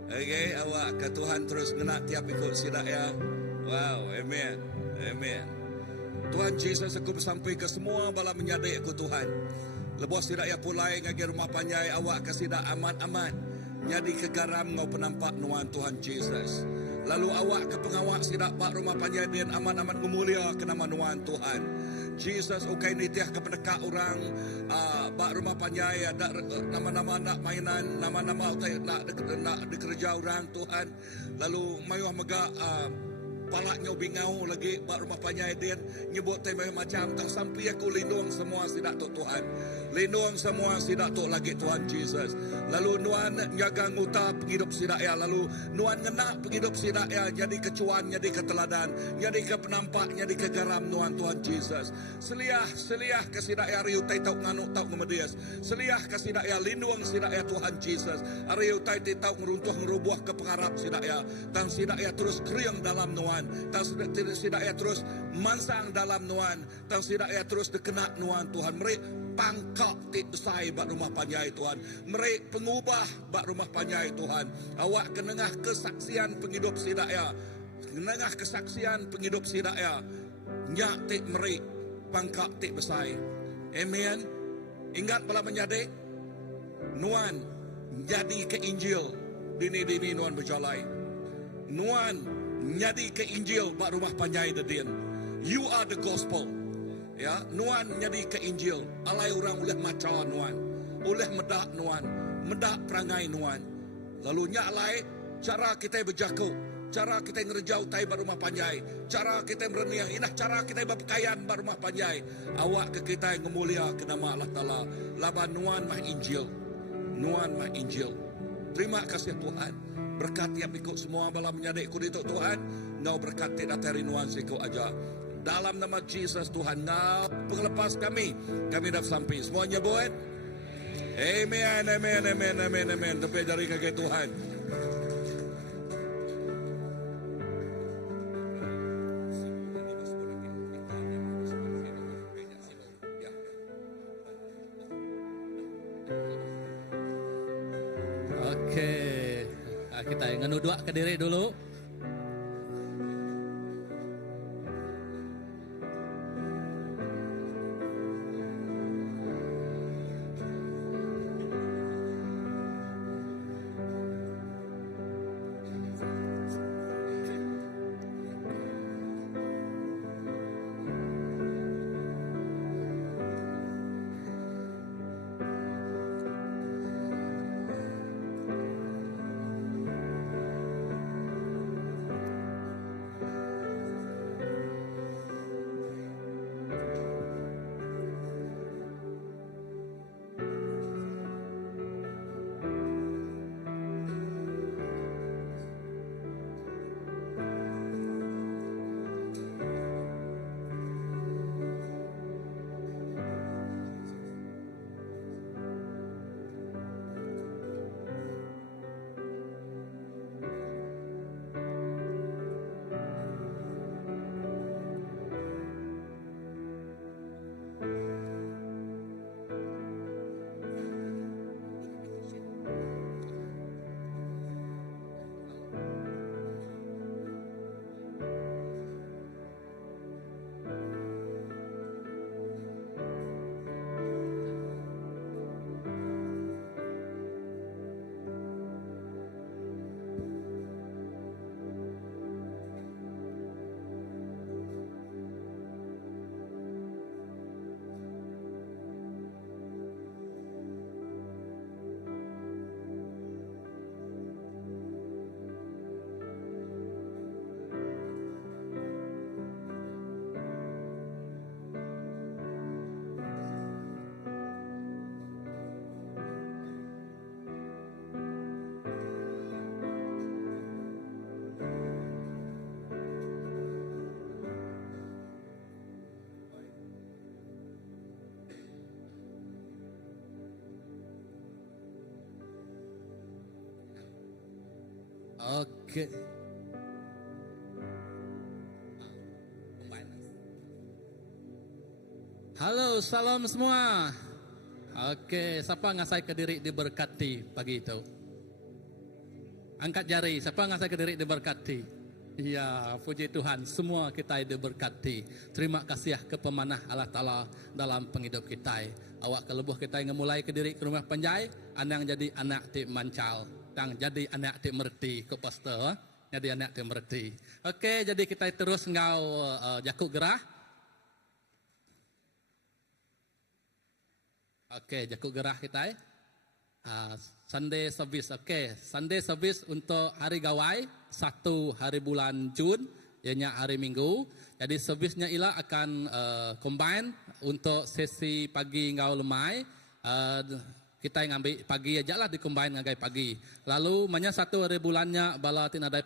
Okay, awak ke Tuhan terus ngena tiap ikut sidak ya. Wow, amen. Amen. Tuhan Yesus aku bersampai ke semua bala menyadik aku Tuhan. Lepas sidak ya pulai ngagi rumah panjai awak ke sidak aman-aman. Nyadi ke garam ngau penampak nuan Tuhan Yesus. Lalu awak ke pengawak sidak pak rumah panjai din aman-aman gemulia ke nama nuan Tuhan. Jesus ukai nitiah ke pendekak orang pak rumah panjai ada nama-nama nak mainan, nama-nama utai nak dikerja orang Tuhan. Lalu mayuh mega palaknya bingau lagi pak rumah panjai din nyebut tema macam tang sampai aku lindung semua sidak tu Tuhan. Lindung semua sidak tu lagi Tuhan Jesus. Lalu nuan jaga nguta penghidup sidak ya. Lalu nuan ngena penghidup sidak ya. Jadi kecuan, jadi keteladan, jadi ke penampak, jadi ke garam nuan Tuhan Jesus. Seliah ke sidak ya riu tai tau nganu tau ngemedias. Seliah ke sidak ya lindung sidak ya Tuhan Jesus. Riu tai tau ngeruntuh ngerubuh ke pengarap sidak ya. Tang sidak ya terus kriang dalam nuan. Tang sidak ya terus mansang dalam nuan. Tang sidak ya terus dikena nuan Tuhan. Mereka pangkak ti besai bak rumah panjai Tuhan. Mereka pengubah bak rumah panjai Tuhan. Awak kenengah kesaksian penghidup sidak ya. Kenengah kesaksian penghidup sidak ya. Nyak ti mereka pangkak ti besai. Amen. Ingat bala menyadik. Nuan jadi ke Injil. Dini nuan berjalai. Nuan jadi ke Injil bak rumah panjai dedin. You are the gospel. Ya, nuan jadi ke Injil. Alai orang oleh maca nuan, oleh medak nuan, medak perangai nuan. Lalu nya alai cara kita berjaku, cara kita ngerjau tai barumah panjai, cara kita mereniah inah, cara kita berpakaian barumah panjai. Awak ke kita yang ngemulia ke nama Allah Taala. Laban nuan mah Injil, nuan mah Injil. Terima kasih Tuhan. Berkati yang ikut semua bala menyadik ku itu Tuhan. Ngau berkati datari nuan siku aja. Dalam nama Jesus Tuhan, ngau penglepas kami dah sampai. Semuanya buat. Amen, amen, amen, amen, amen. Tepi jari kaki Tuhan. Oke, kita ngenudua ke diri dulu. Oke. Halo, salam semua. Oke, siapa ngasai ke diri diberkati pagi itu? Angkat jari, siapa ngasih ke diri diberkati? Ya, puji Tuhan, semua kita diberkati. Terima kasih ke pemanah Allah Ta'ala dalam penghidup kita. Awak kelebuh kita yang mulai ke diri ke rumah penjai, anang jadi anak ti mancal, tang jadi anak ti merti ke pastor, jadi anak ti merti. Okey, jadi kita terus ngau jakuk gerah. Okey, jakuk gerah kita. Sunday service, Sunday service untuk hari gawai 1 hari bulan Jun, ianya hari Minggu. Jadi servisnya ialah akan combine untuk sesi pagi ngau lemai. Kita yang ambil pagi aja lah, di-combine ngagai pagi. Lalu manya 1 hari bulannya bala tin ada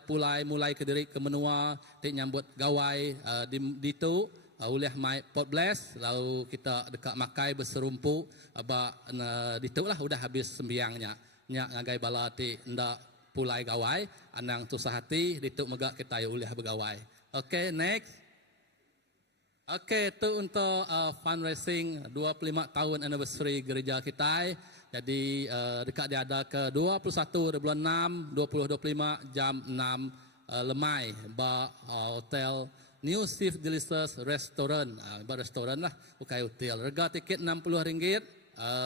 mulai ke diri ke menua, tin nyambut gawai di tu. Oleh mai pot bless, lalu kita dekat makai berserumpu, ditulah udah habis sembiangnya. Nya ngagai bala ti ndak pulai gawai, anang tu sahati dituk megak kita oleh bergawai. Okey, next. Okey, itu untuk fundraising 25 tahun anniversary gereja kita. Jadi dekat dia ada ke 21 bulan 6 2025 jam 6 lemai ba hotel New Shift Delicious Restaurant, restoran lah, bukan hotel. Harga tiket RM60,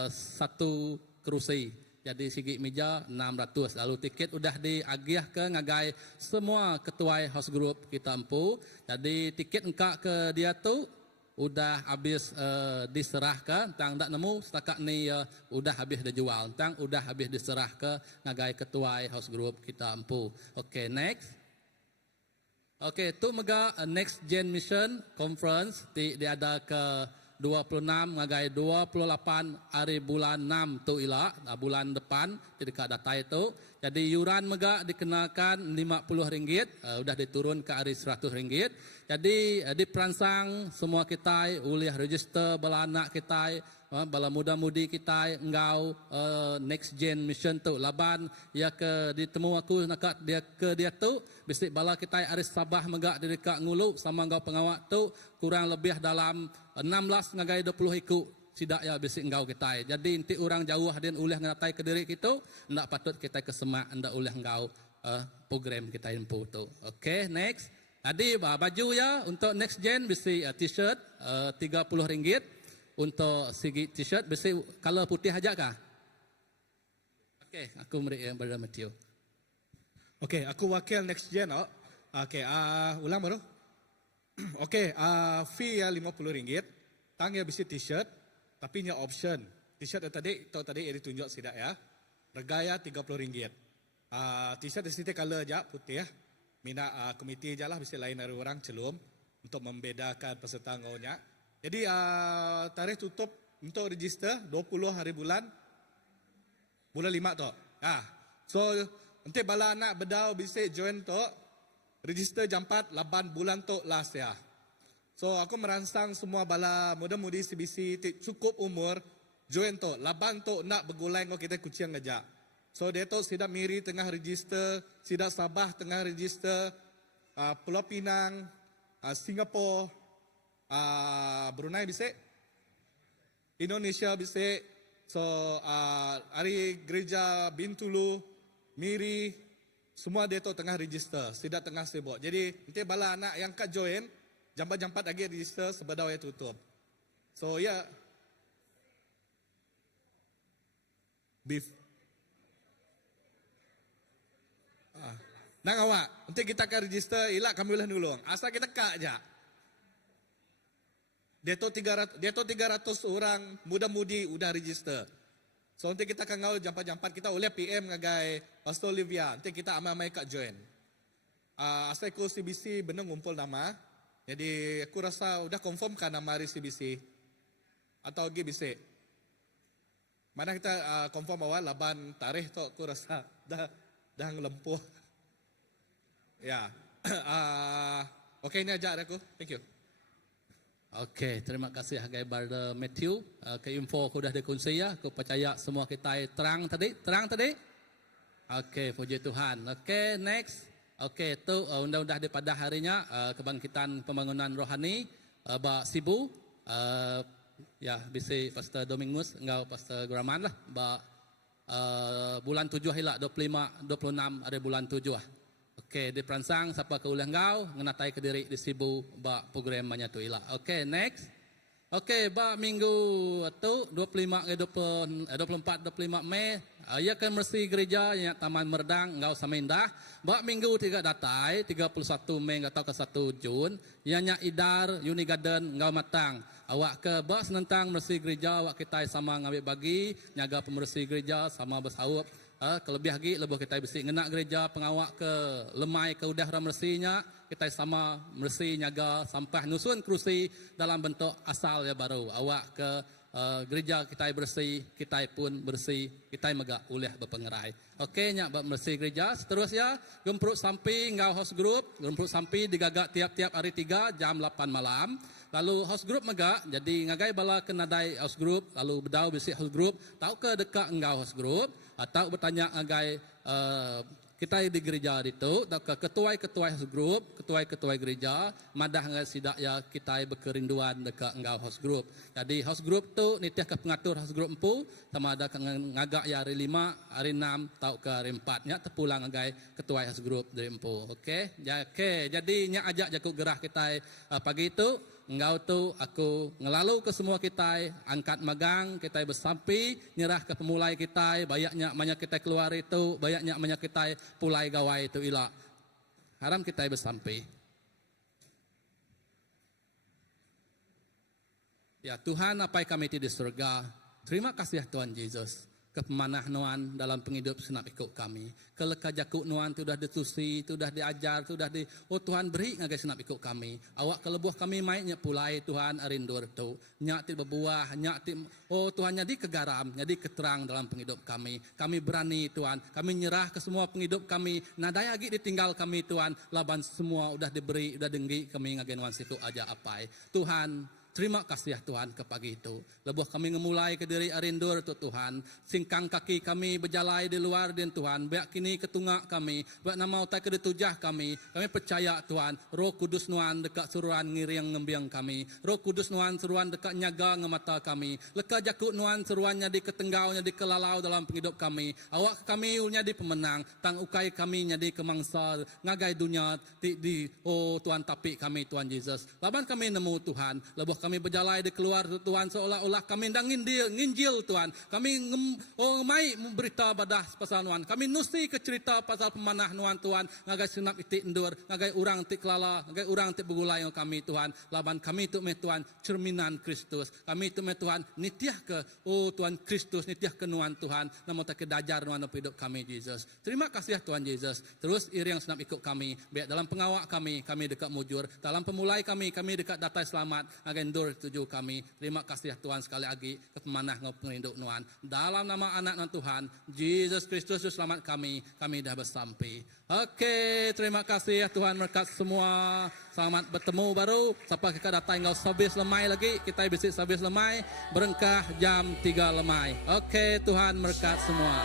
satu kerusi. Jadi segi meja 600. Lalu tiket udah diagih ke ngagai semua ketua house group kita empu. Jadi tiket engkak ke dia tu udah habis diserah ke, tang tak nemu setakat ni udah habis dijual, tang udah habis diserah ke ngagai ketua house group kita empu. Okay, next. Okey, tu mega Next Gen Mission Conference dia ada ke 26 ngagai 28 hari bulan 6 tu ila bulan depan di dekat data itu. Jadi yuran mega dikenakan RM50, udah diturun ke hari RM100. Jadi diperansang semua kita boleh register bala anak kita, bala muda-mudi kita engau Next Gen Mission tu laban ya ke ditemu aku nak dia tu bisik bala kita aris Sabah megak di dekat ngulu sama engau pengawak tu kurang lebih dalam 16 ngagai 20 ikut sidak ya bisik engau kita. Jadi inti orang jauh hadin uleh ngatai ke diri kita ndak patut kita kesemak ndak uleh engau program kita info tu. Okey, next. Tadi baju ya untuk Next Gen bisik t-shirt RM30. Untuk segi t-shirt besi color putih aja kah? Okey, aku beri Brother Matthew. Okey, aku wakil Next Gen. Okey, ulang baru. Okey, fee ya RM50. Tang ya besi t-shirt, tapi nya option. T-shirt tadi yang ditunjuk sidak ya. Harga ya RM30. T-shirt di sini color aja putih ya. Mina komiti aja lah besi lain dari orang celum untuk membedakan peserta ngaunya. Jadi tarikh tutup untuk register 20 hari bulan 5 tu. So nanti bala anak bedau bisa join tu register jam 4 8 bulan tu last ya. So aku merangsang semua bala muda-mudi CBC cukup umur join tu. Laban tu nak bergulai kau kita kucing aja. So dia tu sidak Miri tengah register, sidak Sabah tengah register, Pulau Pinang, Singapura, Brunei bisa, Indonesia bisa, so hari gereja Bintulu, Miri, semua dia tu tengah register, tidak tengah sibuk. Jadi nanti bala anak yang kat join, jampat lagi register sebadau yang tutup. So ya, beef. Nang awak, nanti kita akan register, ilak kami boleh nulung. Asal kita kak aja. Dia tu 300 orang muda-mudi udah register. So nanti kita akan ngau jampat-jampat kita oleh PM ngagai Pastor Olivia. Nanti kita amai-amai kat join. Asal aku CBC benar ngumpul nama. Jadi aku rasa udah confirm kan nama hari CBC. Atau lagi bisa. Mana kita confirm awal laban tarikh tu aku rasa dah ngelempuh. Ya. Okey, ini aja aku. Thank you. Okey, terima kasih Hagai Brother Matthew. Ke info aku dah dikongsi ya. Aku percaya semua kita terang tadi. Okey, puji Tuhan. Okey, next. Okey, itu undang-undang pada harinya kebangkitan pembangunan rohani Ba Sibu. Ya, bisa Pastor Domingus, engkau Pastor Graman lah. Ba bulan 7 hilak 25 26 ada bulan 7 ah. Okey, di peransang siapa ke ulang ngau ngenatai ke diri di sibu ba program banyak tu hilak. Okey, next. Okey, ba minggu tu 25 ke 24 25 Mei ia akan bersih gereja yang Taman Merdang ngau Samindah. Ba minggu 3 datai 31 Mei atau ke 1 Jun ianya Idar Uni Garden ngau Matang. Awak ke ba senentang bersih gereja awak kita sama ngambil bagi nyaga pembersih gereja sama bersaup. Kelebih lagi lebih kita besi ngenak gereja pengawak ke lemai ke udah bersihnya kita sama bersih nyaga sampah nusun kerusi dalam bentuk asal ya baru awak ke gereja kita bersih kita pun bersih kita megak ulih berpengerai. Okey nyak bersih gereja seterusnya gempruk sampai ngau host group gempruk sampai digagak tiap-tiap hari 3 jam 8 malam. Lalu host group megak jadi ngagai bala kenadai host group lalu bedau besi host group tahu ke dekat engau host group atau bertanya ngagai kita di gereja itu ke ketua-ketua host group ketua-ketua gereja madah ngagai sidak ya kita berkerinduan dekat engau host group. Jadi host group tu nitiah ke pengatur host group empu sama ada ngagak ya hari 5 hari 6 tahu ke hari 4 nya terpulang ngagai ketua host group dari empu. Okey jadi nya ajak jakuk gerah kita pagi itu. Engkau tu aku ngelalu ke semua kita angkat magang kita bersampi nyerah ke pemulai kita banyaknya kita keluar itu banyaknya kita pulai gawai itu ilah haram kita bersampi. Ya Tuhan apa kami di surga terima kasih ya Tuhan Yesus kepemanah nuan dalam penghidup senap ikut kami. Keleka jakuk nuan tu dah ditusi, tu dah diajar, tu dah di oh Tuhan beri ngagai senap ikut kami. Awak kelebuh kami mainnya pulai Tuhan arindur tu. Nyak ti berbuah, nyak ti oh Tuhan jadi kegaram, jadi keterang dalam penghidup kami. Kami berani Tuhan, kami nyerah ke semua penghidup kami. Nadai lagi ditinggal kami Tuhan, laban semua udah diberi, udah denggi kami ngagai nuan situ aja apai. Tuhan terima kasih ya Tuhan ke pagi itu. Lebuh kami ngemulai ke diri arindur tu Tuhan. Singkang kaki kami berjalai di luar din Tuhan. Biak kini ketungak kami. Biak nama utai ke ditujah kami. Kami percaya Tuhan. Roh Kudus nuan dekat suruhan ngiriang ngembiang kami. Roh Kudus nuan suruhan dekat nyaga ngemata kami. Leka jakuk nuan suruhannya di ketenggau di kelalau dalam penghidup kami. Awak kami ulnya di pemenang. Tang ukai kami di kemangsa. Ngagai dunia di oh Tuhan tapi kami Tuhan Yesus. Laban kami nemu Tuhan. Lebuh kami berjalan di keluar Tuhan seolah-olah kami dangin dia nginjil Tuhan. Kami mai berita badah pasal Tuhan. Kami nusi ke cerita pasal pemanah Tuhan Tuhan. Ngagai senap itik endur, ngagai urang tik kelala, ngagai urang tik bergulai kami Tuhan. Laban kami tu meh Tuhan cerminan Kristus. Kami tu meh Tuhan nitiah ke oh Tuhan Kristus nitiah ke Tuhan Tuhan. Namo tak kedajar Tuhan hidup kami Yesus. Terima kasih ya Tuhan Yesus. Terus iri yang senap ikut kami. Biar dalam pengawak kami dekat mujur. Dalam pemulai kami dekat datai selamat. Ngagai tuju kami. Terima kasih ya Tuhan sekali lagi kepemanah ngopenginduk Tuhan. Dalam nama anak Tuhan, Yesus Kristus selamat kami dah bersampai. Okey, terima kasih ya Tuhan berkat semua. Selamat bertemu baru. Siapa kita datang ngau servis lemai lagi, kita bisik servis lemai berengkah jam 3 lemai. Okey, Tuhan berkat semua.